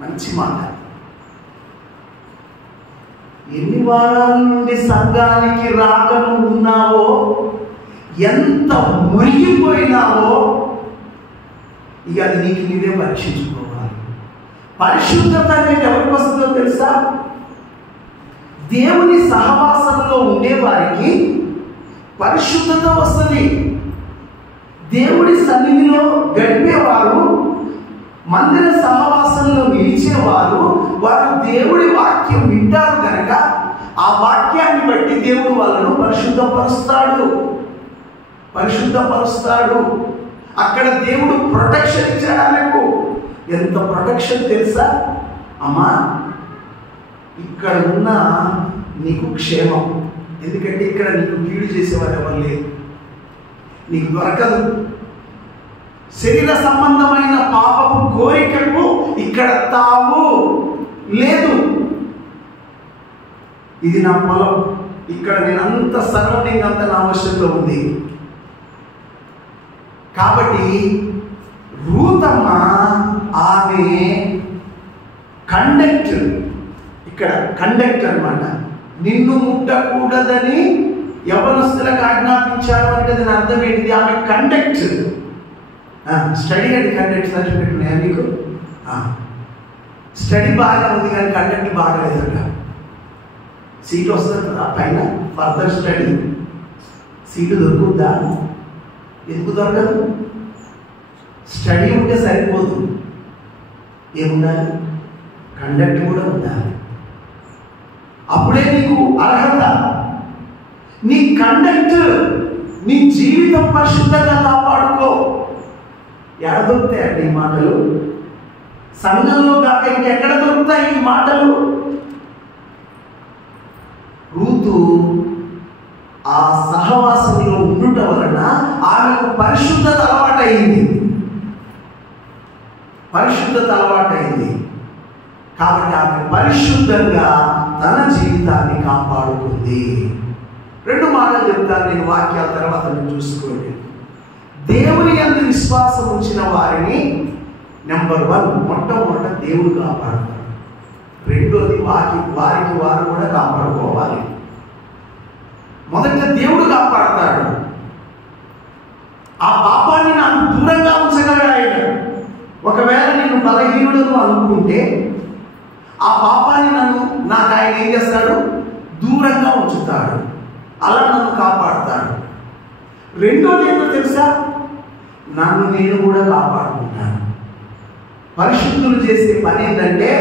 మంచి మాట. ఎన్ని వారాల నుండి సంఘానికి రాకను ఉన్నావో, ఎంత మురిగిపోయినావో, ఇక అది నీకు నీవే పరీక్షించుకోవాలి. పరిశుద్ధత అనేది ఎవరికి వస్తుందో తెలుసా? దేవుని సహవాసంలో ఉండేవారికి పరిశుద్ధత వస్తుంది. దేవుడి సన్నిధిలో గడిపేవారు, మందిర సహవాసంలో నిలిచేవారు, వారు దేవుడి వాక్యం వింటారు కనుక ఆ వాక్యాన్ని బట్టి దేవుడు వాళ్ళను పరిశుద్ధపరుస్తాడు. అక్కడ దేవుడు ప్రొటెక్షన్ ఇచ్చాడు. ఆమెకు ఎంత ప్రొటెక్షన్ తెలుసా? అమ్మా, ఇక్కడ ఉన్న నీకు క్షేమం. ఎందుకంటే ఇక్కడ నీకు కీడు చేసేవారు ఎవరు లేరు, నీకు దొరకదు. శరీర సంబంధమైన పాపపు కోరికకు ఇక్కడ తావు లేదు. ఇది నా పొలం, ఇక్కడ నేనంత సరౌండింగ్ అంతా నా వశంలో ఉంది. కాబట్టి రూతమ్మ ఆమె కండక్టర్, ఇక్కడ కండక్టర్ అన్నమాట. నిన్ను ముట్టకూడదని యవనస్తులకు ఆజ్ఞాపించారు అంటే దాని అర్థం ఏంటిది? ఆమె conductor. Study and conduct certificate ఉన్నాయా నీకు? స్టడీ బాగా ఉంది కానీ కండక్ట్ బాగాలేదట. సీట్ వస్తుంది కదా పైన, ఫర్దర్ స్టడీ సీటు దొరుకుద్దా? ఎందుకు దొరకదు? స్టడీ ఉంటే సరిపోదు, ఏముండాలి? కండక్ట్ కూడా ఉండాలి. అప్పుడే నీకు అర్హత. నీ కండక్ట్, నీ జీవితం పరిశుద్ధంగా కాపాడుకో. ఎక్కడ దొరుకుతాయండి ఈ మాటలు? సంఘంలో కాక ఇంకెక్కడ దొరుకుతాయి ఈ మాటలు? రూతు ఆ సహవాసంలో ఉండటం వలన ఆమెకు పరిశుద్ధత అలవాటైంది. కాబట్టి ఆమె పరిశుద్ధంగా తన జీవితాన్ని కాపాడుకుంది. 2 మాటలు చెప్తాను నేను, వాక్యాల తర్వాత నేను చూసుకోండి. దేవుని యందు విశ్వాసం ఉంచిన వారిని నెంబర్ 1 మొట్టమొదట దేవుడు కాపాడుతాడు. రెండోది వారికి వారు కూడా కాపాడుకోవాలి. మొదట దేవుడు కాపాడతాడు. ఆ పాపాన్ని నాకు దూరంగా ఉంచగలడు ఆయన. ఒకవేళ నేను బలహీనుడను అనుకుంటే ఆ పాపాన్ని నాకు ఆయన ఏం చేస్తాడు? దూరంగా ఉంచుతాడు. అలా నన్ను కాపాడుతాడు. రెండోది ఏంటో తెలుసా? నన్ను నేను కూడా కాపాడుకుంటాను. పరిశుద్ధులు చేసే పని ఏంటంటే,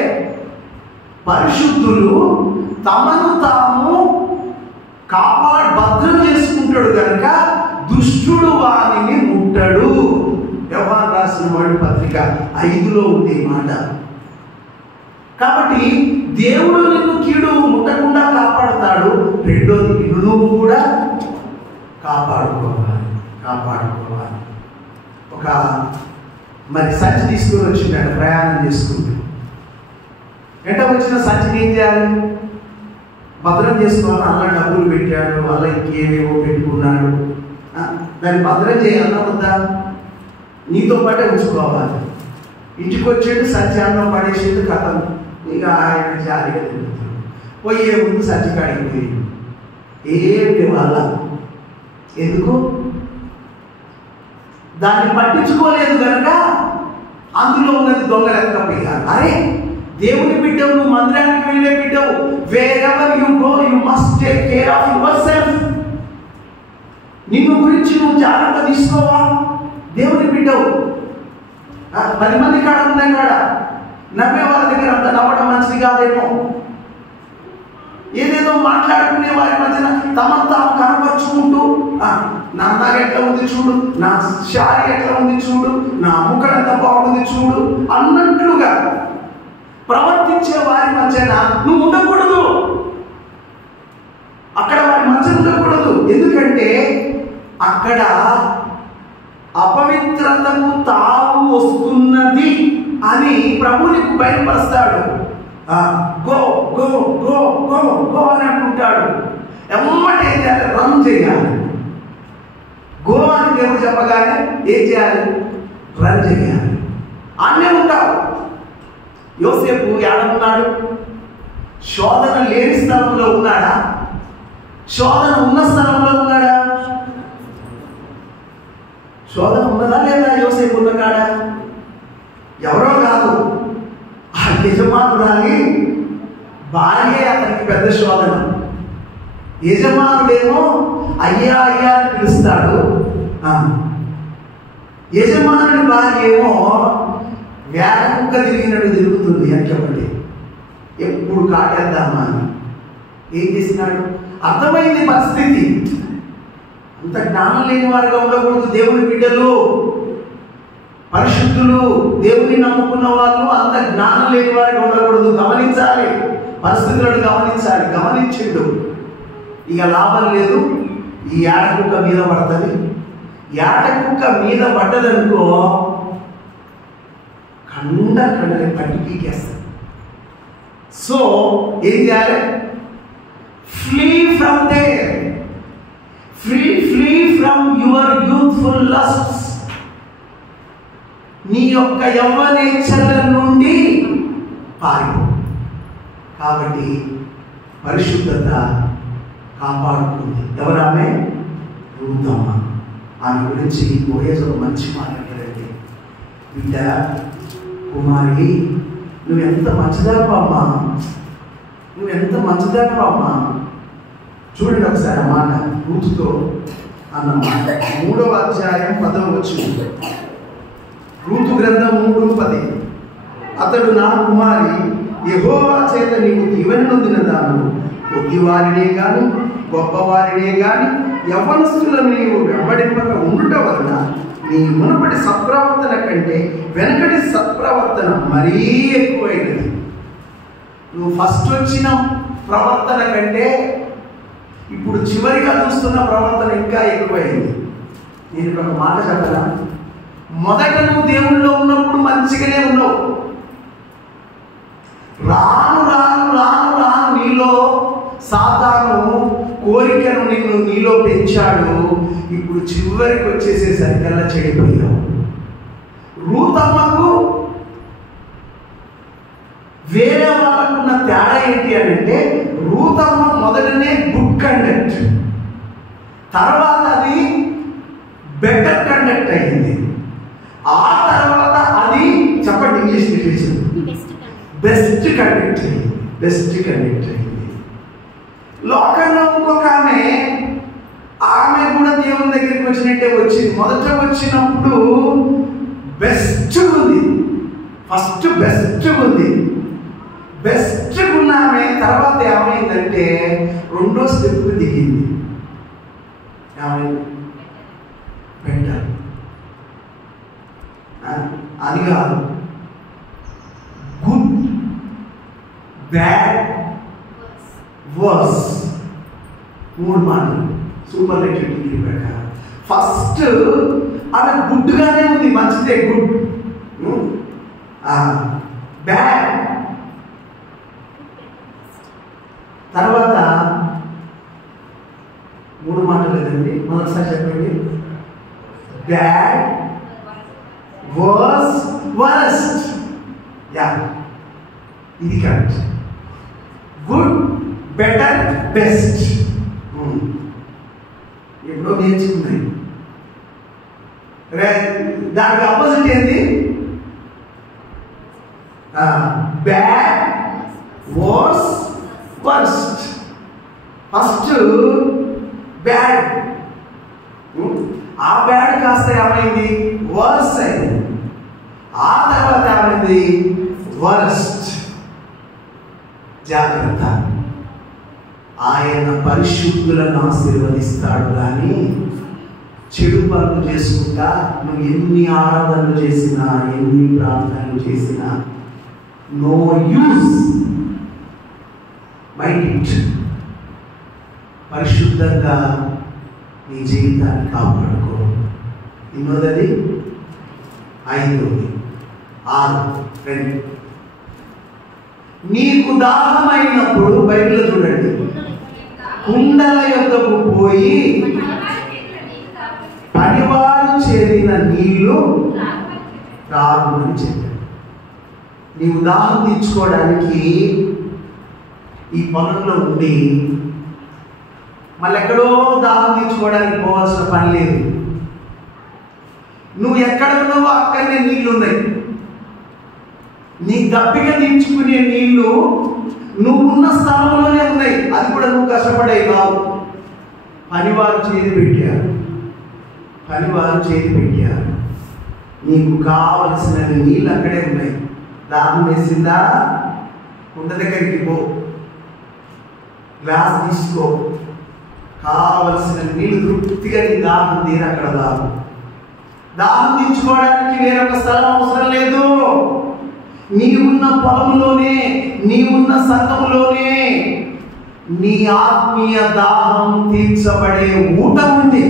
పరిశుద్ధులు తమను తాము భద్రం చేసుకుంటాడు కనుక దుష్టుడు వారిని ముట్టడు. యోహాను రాసిన మొదటి పత్రిక 5లో ఉంది మాట. కాబట్టి దేవుడు నిన్ను కీడు ముట్టకుండా కాపాడుతాడు. రెండోది నిన్ను కూడా కాపాడుకోవాలి. ఒక మరి సంచి తీసుకుని వచ్చిండాడు, ప్రయాణం చేసుకుంటూ. వెంట వచ్చిన సంచిని ఏం చేయాలి? భద్రం చేసుకోవాలి. అలా డబ్బులు పెట్టాడు, అలా ఇంకేవేవో పెట్టుకున్నాడు. దాన్ని భద్రం చేయాలన్నా వద్దా? నీతో పాటే ఉంచుకోవాలి. ఇంటికి వచ్చేది సంచి అన్నం పడేసేది కథం. ఇక ఆయన జాలిగా తిరుగుతాడు. పోయే ముందు సంచి కాడికి పోయి ఏంటి వాళ్ళ ఎందుకు దాన్ని పట్టించుకోలేదు కనుక అందులో ఉన్నది దొంగలెత్తకపోయారు. అరే దేవుని బిడ్డవు, నువ్వు మందిరానికి వెళ్ళే బిడ్డవు. Wherever you go you must take care of yourself. నిన్ను గురించి నువ్వు జాగ్రత్త తీసుకోవా. దేవుని బిడ్డవు. 10 మంది కాడ ఉన్నాయి కాడ నవ్వే వాళ్ళ దగ్గర అంత నవ్వడం మంచిది కాదేమో. ఏదేదో మాట్లాడుకునే వారి మధ్యన తమను తాము కనపరుచుకుంటూ నాకు ఎట్లా ఉంది చూడు, నా శారీ ఎట్లా ఉంది చూడు, నా ముఖం ఎంత బాగుంది చూడు అన్నట్లుగా ప్రవర్తించే వారి మధ్యన నువ్వు ఉండకూడదు. అక్కడ వారి మధ్య ఉండకూడదు. ఎందుకంటే అక్కడ అపవిత్రతకు తావు వస్తున్నది అని ప్రభు నీకు బయలుపరుస్తాడు. Go go go go go అని అంటుంటాడు. ఎమ్మటే ఏం చేయాలి? రన్ చేయాలి. గో అని దేవుడు చెప్పగానే ఏం చేయాలి? రన్ చేయాలి. అన్నీ ఉంటావు. యోసేపు ఏడన్నాడు? శోధన లేని స్థలంలో ఉన్నాడా? శోధన ఉన్న స్థలంలో ఉన్నాడా? శోధన ఉన్నదా లేదా? యోసేపు ఉన్న కాడా? ఎవరో కాదు, ఆ యజమానురాలి భార్యే అతనికి పెద్ద శోధన. యజమానుడేమో అయ్యా అయ్యా అని పిలుస్తాడు. యజమానుడి భార్య ఏమో వేట కుక్క తిరిగినట్టు తిరుగుతుంది. ఎక్కబట్టి ఎప్పుడు కాటేద్దామా అని ఏం చేసినాడు? అర్థమైంది పరిస్థితి. అంత జ్ఞానం లేని వారుగా ఉండకూడదు. దేవుని బిడ్డలు, పరిశుద్ధులు, దేవుని నమ్ముకున్న వాళ్ళు అంత జ్ఞానం లేని వారిగా ఉండకూడదు. గమనించాలి, పరిస్థితులను గమనించాలి. గమనించిండు. ఇక లాభం లేదు, ఈ ఏట కుక్క మీద పడుతుంది. ఏట కుక్క మీద పడ్డదనుకో కండని పట్టి పీకేస్తాడు. సో ఏం చేయాలి? Flee from there, flee from your youthful lusts. నీ యొక్క యవ్వనేచ్ఛల నుండి పారిపో. కాబట్టి పరిశుద్ధత కాపాడుతుంది. ఎవరామె? రూతమ్మ. ఆమె గురించి ఓయేజ్ ఒక మంచి మాట అంటారండి. బిడ్డ, కుమారి, నువ్వెంత మంచిదాకా అమ్మా, నువ్వెంత మంచిదాకా అమ్మా. చూడండి ఒకసారి ఆ మాట రూతుతో అన్నమాట. 3వ అధ్యాయం 10వ వచనం. రూతు గ్రంథం 3:10. అతడు, నా కుమారి, యెహోవా చేత నీవు దీవెన నొందిన దాను, కొద్దివారినే గాని గొప్పవారినే గాని యవ్వనస్తులను నీవు వెంబడింపక ఉండుట వలన నీ మునుపటి సత్ప్రవర్తన కంటే వెనకటి సత్ప్రవర్తన మరీ ఎక్కువైనది. నువ్వు ఫస్ట్ వచ్చిన ప్రవర్తన కంటే ఇప్పుడు చివరిగా చూస్తున్న ప్రవర్తన ఇంకా ఎక్కువైంది. నేను ఒక మాట చెప్పనా? మొదట నువ్వు దేవుళ్ళో ఉన్నప్పుడు మంచిగానే ఉన్నావు. రాను రాను రాను రాను నీలో సాతాను కోరికను నీలో పెంచాడు. ఇప్పుడు చివరికి వచ్చేసేసరికల్లా చెడిపోయావు. రూతమ్మకు వేరే వాళ్ళకున్న తేడా ఏంటి అని అంటే, రూతమ్మ మొదటనే గుడ్ కండక్ట్, తర్వాత అది బెటర్ కండక్ట్ అయింది. ఆ తర్వాత అది చెప్పండి ఇంగ్లీష్ లిటరేచర్ బెస్ట్ కండక్ట్ అయింది. బెస్ట్ కండక్ట్ అయింది. లోకంలో ఇంకొక ఆమె కూడా దేవుని దగ్గరికి వచ్చినట్టే వచ్చింది. మొదట వచ్చినప్పుడు బెస్ట్ ఉంది, ఫస్ట్ బెస్ట్ ఉంది. బెస్ట్ ఉన్న ఆమె తర్వాత ఏమైందంటే రెండో స్టెప్ దిగింది. బెటర్ అది కాదు, గుడ్, బ్యాడ్, వర్స్. 3 మాటలు సూపర్లేటివ్ డిగ్రీ ప్రకారం. ఫస్ట్ ఆమె గుడ్గానే ఉంది, మంచిదే, గుడ్. బ్యాడ్, తర్వాత 3 మాటలు లేదండి, మొదటిసారి చెప్పండి. Bad, was worst. Yeah, ఇది కరెక్ట్. గుడ్, బెటర్, బెస్ట్ ఎప్పుడో నేర్చుకున్నాయి. దానికి ఆపోజిట్ ఏంది? Bad, worse, worst. First bad, ఆ బ్యాడ్ కాస్త ఏమైంది? వర్స్ అయింది. ఆ తర్వాత ఏమైంది? వర్స్ట్. జాగ్రత్త, ఆయన పరిశుద్ధులను ఆశీర్వదిస్తాడు కానీ చెడు పనులు చేసుకుంటా నువ్వు ఎన్ని ఆరాధనలు చేసినా ఎన్ని ప్రార్థనలు చేసినా నో యూస్. Mind it. పరిశుద్ధంగా నీ జీవితాన్ని కాపాడుకో. ఎన్నోదది? 5. 6. నీకు దాహమైనప్పుడు బైబిల్లో చూడండి, కుండల యొద్దకు పోయి పనివాడు చేరిన నీళ్లు త్రాగుమని చెప్పాడు. నీవు దాహం తీర్చుకోవడానికి ఈ పొలంలో ఉండి మళ్ళీ ఎక్కడో దాహం తీర్చుకోవడానికి పోవాల్సిన పని లేదు. నువ్వు ఎక్కడ ఉన్నావో అక్కడనే నీళ్లు ఉన్నాయి. నీ దప్పిక తీర్చుకునే నీళ్లు నువ్వు ఉన్న స్థలంలోనే ఉన్నాయి. అది కూడా నువ్వు కష్టపడే కావు. పనివారు చేతి పెట్టారు. నీకు కావలసిన నీళ్ళు అక్కడే ఉన్నాయి. దాహం వేసిందా? కుండ దగ్గరికి పో, గ్లాస్ తీసుకో, కావలసిన నీళ్ళు తృప్తిగా నీ దాహం తీరు అక్కడ దాహం తీర్చుకోవడానికి వేరొక స్థలం అవసరం లేదు. నీవున్న పొలంలోనే, నీవున్న సంఘంలోనే నీ ఆత్మీయ దాహం తీర్చబడే ఊట ఉంది.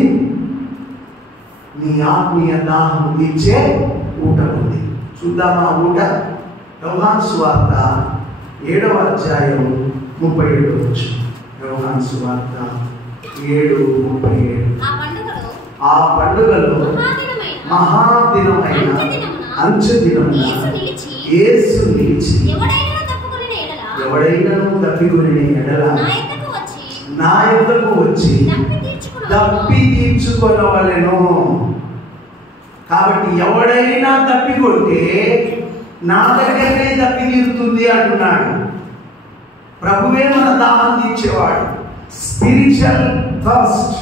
నీ ఆత్మీయ దాహం తీర్చే ఊట ఉంది. చూద్దామా ఊట? యోహాను సువార్త 7వ అధ్యాయం 37. యోహాను సువార్త 7:37. ఆ పండుగలో మహాదినమైన అంచె దినమున యేసు నిలిచి ఎవడైనను తప్పికొనిన ఎడల నా యొద్దకు వచ్చి దప్పి తీర్చుకొనవలెను. కాబట్టి ఎవడైనా తప్పికొంటే నా దగ్గరనే దప్పి తీరుతుంది అంటున్నాడు. ప్రభువే మన దాహం తీర్చేవాడు. స్పిరిచువల్ థర్స్ట్,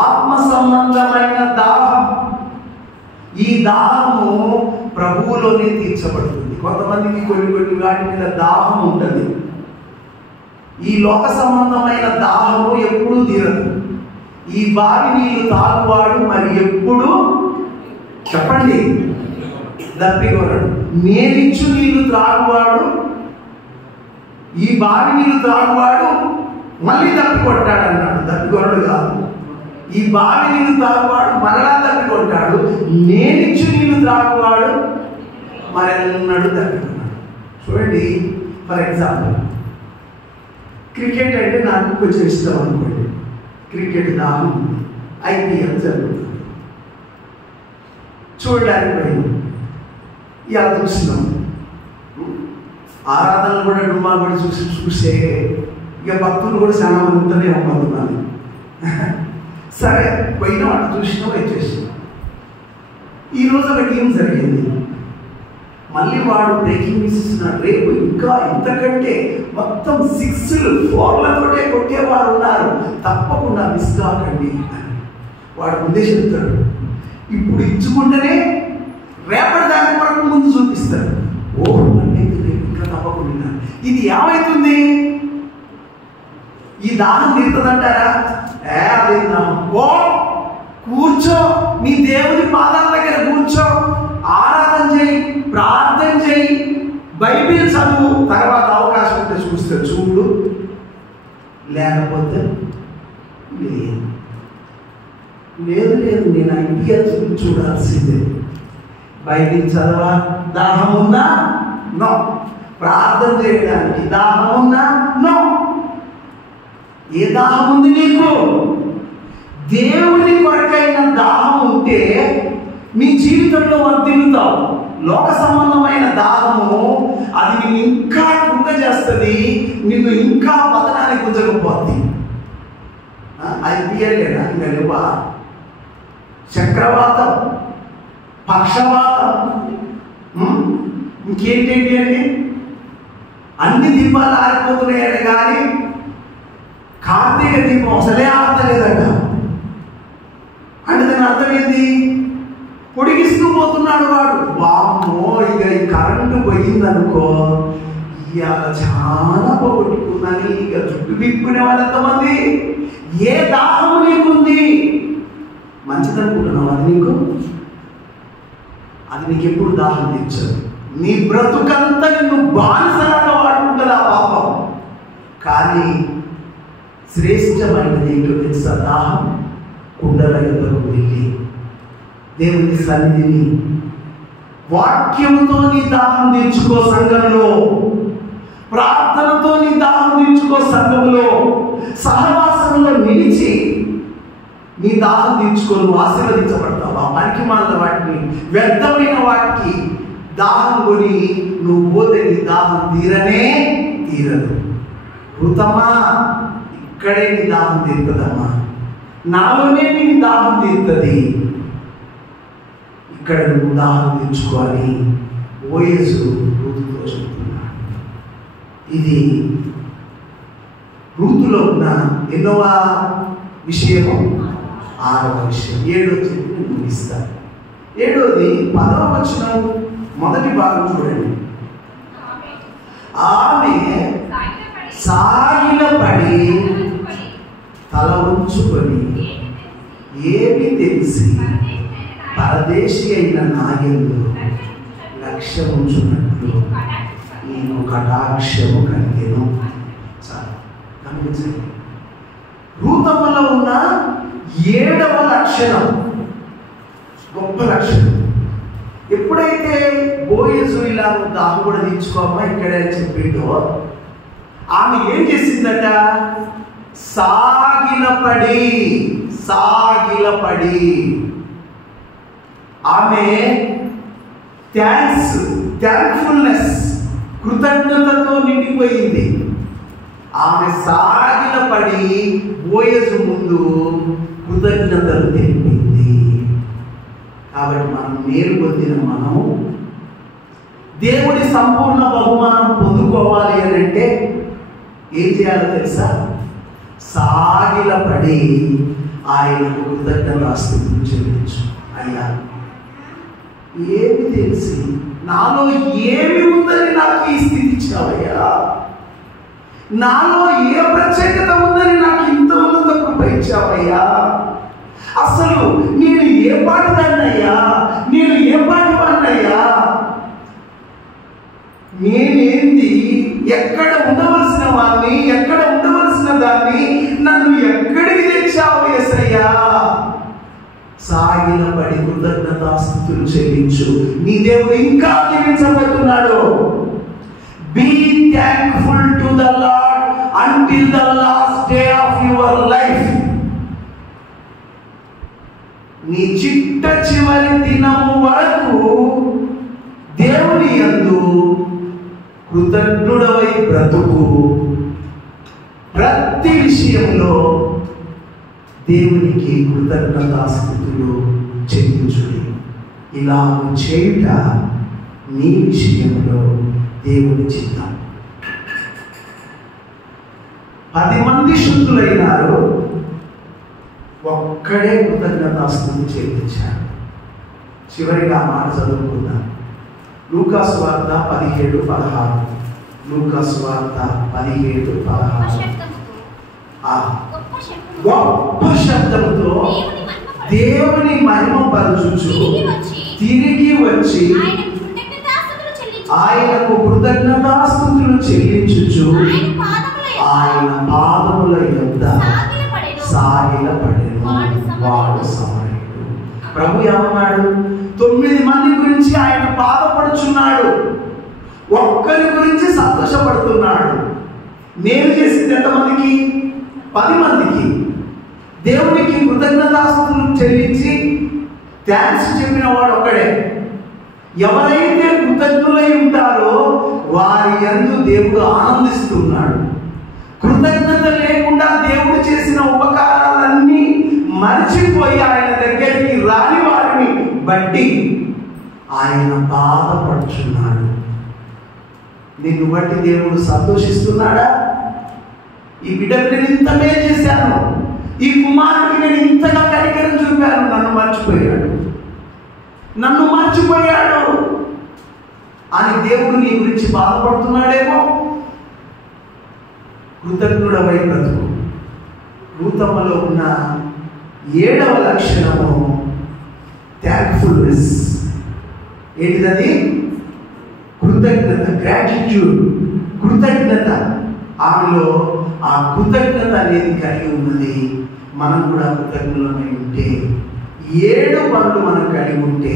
ఆత్మ సంబంధమైన దాహం. ఈ దాహము ప్రభువులోనే తీర్చబడుతుంది. కొంతమందికి కొన్ని వాటి మీద దాహం ఉంటుంది. ఈ లోక సంబంధమైన దాహము ఎప్పుడూ తీరదు. ఈ బావి నీళ్లు తాగువాడు మరి ఎప్పుడు చెప్పండి దప్పికొనడు. నేనిచ్చు నీళ్లు త్రాగువాడు, ఈ బావి నీళ్లు త్రాగువాడు మళ్ళీ దప్పికొంటాడు అన్నాడు. దప్పికొనడు కాదు. ఈ బావి నీళ్లు త్రాగువాడు మరలా దప్పికొంటాడు. నేనిచ్చు నీళ్లు త్రాగువాడు మరెన్నడు దప్పికొన్నాడు. చూడండి, ఫర్ ఎగ్జాంపుల్ క్రికెట్ అంటే నాకు కొంచెం ఇష్టం అనుకోండి. క్రికెట్ దాహం, IPL జరుగుతుంది, చూడడానికి పోయింది. ఇలా చూసినాం. ఆరాధనలు కూడా డుమ్మా కూడా చూసే ఇక భక్తులు కూడా చాలా మంది ఉంటూనే అమ్ముతున్నాను. సరే పోయినాం, అటు చూసినాం, వచ్చేసినాం. ఈరోజు ఒక టీం జరిగింది. మళ్ళీ వాడు బ్రేకింగ్ న్యూస్ ఇస్తున్నాడు. రేపు ఇంకా ఇంతకంటే మొత్తం 6లు 4లతోటే కొట్టేవారు ఉన్నారు, తప్పకుండా మిస్ కాకండి అని వాడు ముందే చెప్తాడు. ఇప్పుడు ఇచ్చుకుంటేనే రేపటి దాని వరకు ముందు చూపిస్తాడు. ఓహ్ అంటే రేపు ఇంకా తప్పకుండా. ఇది ఏమవుతుంది? ఈ దాహం తీరుతుందంటారా? అది ఓ కూర్చో, నీ దేవుని పాదాల దగ్గర కూర్చో, ఆరాధన చేయి, ప్రార్థన చేయి, బైబిల్ చదువు. తర్వాత అవకాశం ఉంటే చూస్తే చూడు, లేకపోతే లేదు నేను IPL చూడాల్సిందే. బైబిల్ చదవా దాహం ఉందా? నో. ప్రార్థన చేయడానికి దాహం ఉందా? నో. ఏ దాహం ఉంది నీకు? దేవుని కొరకైన దాహం ఉంటే నీ జీవితంలో వర్ధిల్లుతావు. లోక సంబంధమైన దాహము అది నిన్ను ఇంకా కృంగజేస్తుంది, నిన్ను ఇంకా పతనానికి గుంజకపోద్ది. ఐపీఎల్లేనా ఇంకా లేవా? చక్రవాతం, పక్షవాతం, ఇంకేంటేంటి అండి, అన్ని దీపాలు ఆరిపోతున్నాయని కానీ కార్తీక దీపం అసలే ఆడతలేదట. అంటే దాని అర్థం ఏంటి? పొడిగిస్తూ పోతున్నాడు వాడు. వామ్మో, ఇక ఈ కరెంటు పోయిందనుకో ఇవాళ చాలా పోగొట్టుకున్నాను. ఇక జుట్టు పిక్కునే వాళ్ళు ఎంతమంది? ఏ దాహం నీకుంది? మంచిదనుకుంటున్నావు అది నీకు? అది నీకు ఎప్పుడు దాహం తీర్చదు. నీ బ్రతుకంతా నిన్ను బానిసలాగా వాడుకుంటుంది ఆ పాపం. కానీ శ్రేష్టమైనది ఏంటో తెలుసా? దాహం. కుండల యొద్దకు వెళ్ళి దేవుని సన్నిధిని వాక్యంతో నీ దాహం తీర్చుకో సంఘంలో, ప్రార్థనతో నీ దాహం తీర్చుకో సంఘంలో, సహవాసంలో నిలిచి నీ దాహం తీర్చుకొని ఆశీర్వదించబడతావు. ఆ పనికి మాలిన వాటిని, వ్యర్థమైన వాటికి దాహం కొని నువ్వు పోతే నీ దాహం తీరనే తీరదు. కృతమా, ఇక్కడే నీ దాహం తీరుతుందమ్మా, నాలోనే నీ దాహం తీరుతుంది. ఇక్కడ నువ్వు దాహం తీర్చుకోవాలి. బోయజు రూతుతో చెప్తున్నాడు. ఇది రూతులో ఉన్న ఎన్నవ విషయము? 6వ విషయం. 7వ చెప్పి నేను ముగిస్తాను. 7వది 10వ వచనం మొదటి భాగం చూడండి. ఆమె సాగిలపడి తల ఉంచుకొని ఏమి తెలిసి పరదేశి అయిన నాయందు లక్ష్యముంచున్నట్లు నీకు కటాక్షము కలిగెను. చాలా గమనించండి. రూతమ్మలో ఉన్న 7వ లక్షణం, గొప్ప లక్షణం. ఎప్పుడైతే బోయజు ఇలా నువ్వు దాహం కూడా తీర్చుకోమ్మా ఇక్కడే చెప్పిండో, ఆమె ఏం చేసిందట? సాగిలపడి ఆమె థ్యాంక్ఫుల్నెస్, కృతజ్ఞతతో నిండిపోయింది. ఆమె సాగిలపడి బోయజు ముందు కృతజ్ఞతలు తెలిపింది. కాబట్టి మనం మేలు పొందిన మనం దేవుడి సంపూర్ణ బహుమానం పొందుకోవాలి అని అంటే ఏం చేయాలో తెలుసా? సాగిలపడి ఆయనకు కృతజ్ఞతాస్తుతులు చెల్లించు. అయ్యా, ఏమి తెలిసి నాలో ఏమి ఉందని నాకు ఈ స్థితి ఇచ్చావయ్యా, నాలో ఏ ప్రత్యేకత ఉందని నాకు ఇంత ఉన్నత కృప ఇచ్చావయ్యా, అసలు నేను ఏ పాటి దాన్నయ్యా, నేను ఏ పాటి వాడినయ్యా, నేనేంది, ఎక్కడ ఉండవలసిన వాడిని, ఎక్కడ ఉండవలసిన దాన్ని నన్ను ఎక్కడికి తెచ్చావు యేసయ్యా. సాగిలపడి కృతజ్ఞతాస్తుతులు చెల్లించు. నీ దేవుడు ఇంకా జీవించబోతున్నాడు. Be thankful to the Lord until the last day of your life. నీ చిట్ట చివరి దినము వరకు దేవుని యందు కృతజ్ఞుడవై బ్రతుకు. ప్రతి విషయంలో దేవునికి కృతజ్ఞతాస్తుతులు చెల్లించుడి. ఇలా చేయుట నీ విషయంలో దేవుని చిత్తం. 10 మంది శుద్ధులైనారు, ఒక్కడే కృతజ్ఞతాస్తుతులు చెల్లించాడు. చివరిగా మాట చదువుకుందాం. లూకా సువార్త 17:16. లూకా సువార్త 17:16. గొప్ప శబ్దముతో దేవుని మహిమపరచుచు తిరిగి వచ్చి ఆయనకు కృతజ్ఞతాస్తుతులు చెల్లించుచు ఆయన పాదముల యొద్ద సాగిలపడెను. వాడు సమరయుడు. ప్రభు ఏమన్నాడు? 9 మంది గురించి ఆయన బాధపడుచున్నాడు, ఒక్కరి గురించి సంతోషపడుతున్నాడు. నేను చేసింది ఎంతమందికి? 10 మందికి. దేవునికి కృతజ్ఞతాస్తుతులు చెల్లించి థ్యాంక్స్ చెప్పిన వాడు ఒక్కడే. ఎవరైతే కృతజ్ఞులై ఉంటారో వారి యందు దేవుడు ఆనందిస్తున్నాడు. కృతజ్ఞత లేకుండా దేవుడు చేసిన ఉపకారాలన్నీ మర్చిపోయి ఆయన దగ్గరికి రాని వారిని బట్టి ఆయన బాధపడుచున్నాడు. నిన్ను బట్టి దేవుడు సంతోషిస్తున్నాడా? ఈ బిడ్డకు నేను ఇంత మేలు చేశాను, ఈ కుమారుడికి నేను ఇంతగా కనికరం చూపాను, నన్ను మర్చిపోయాడు అని దేవుడు నీ గురించి బాధపడుతున్నాడేమో. కృతజ్ఞుడవై బ్రతుకు. రూతమ్మలో ఉన్న 7వ లక్షణము థ్యాంక్ఫుల్నెస్. ఏంటిదది? కృతజ్ఞత, గ్రాటిట్యూడ్, కృతజ్ఞత. ఆమెలో ఆ కృతజ్ఞత అనేది కలిగి ఉన్నది. మనం కూడా కృతజ్ఞులమై ఉంటే 7 పనులు మనం కలిగి ఉంటే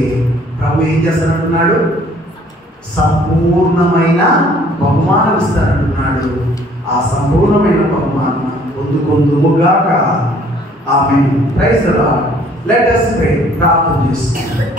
ప్రభు ఏం చేస్తానంటున్నాడు? సంపూర్ణమైన బహుమానం ఇస్తానంటున్నాడు. ఆ సంపూర్ణమైన బహుమానం పొందుకొందుముగాక. Amen. Praise the Lord. Let us pray. ప్రార్థన చేసుకుందాం.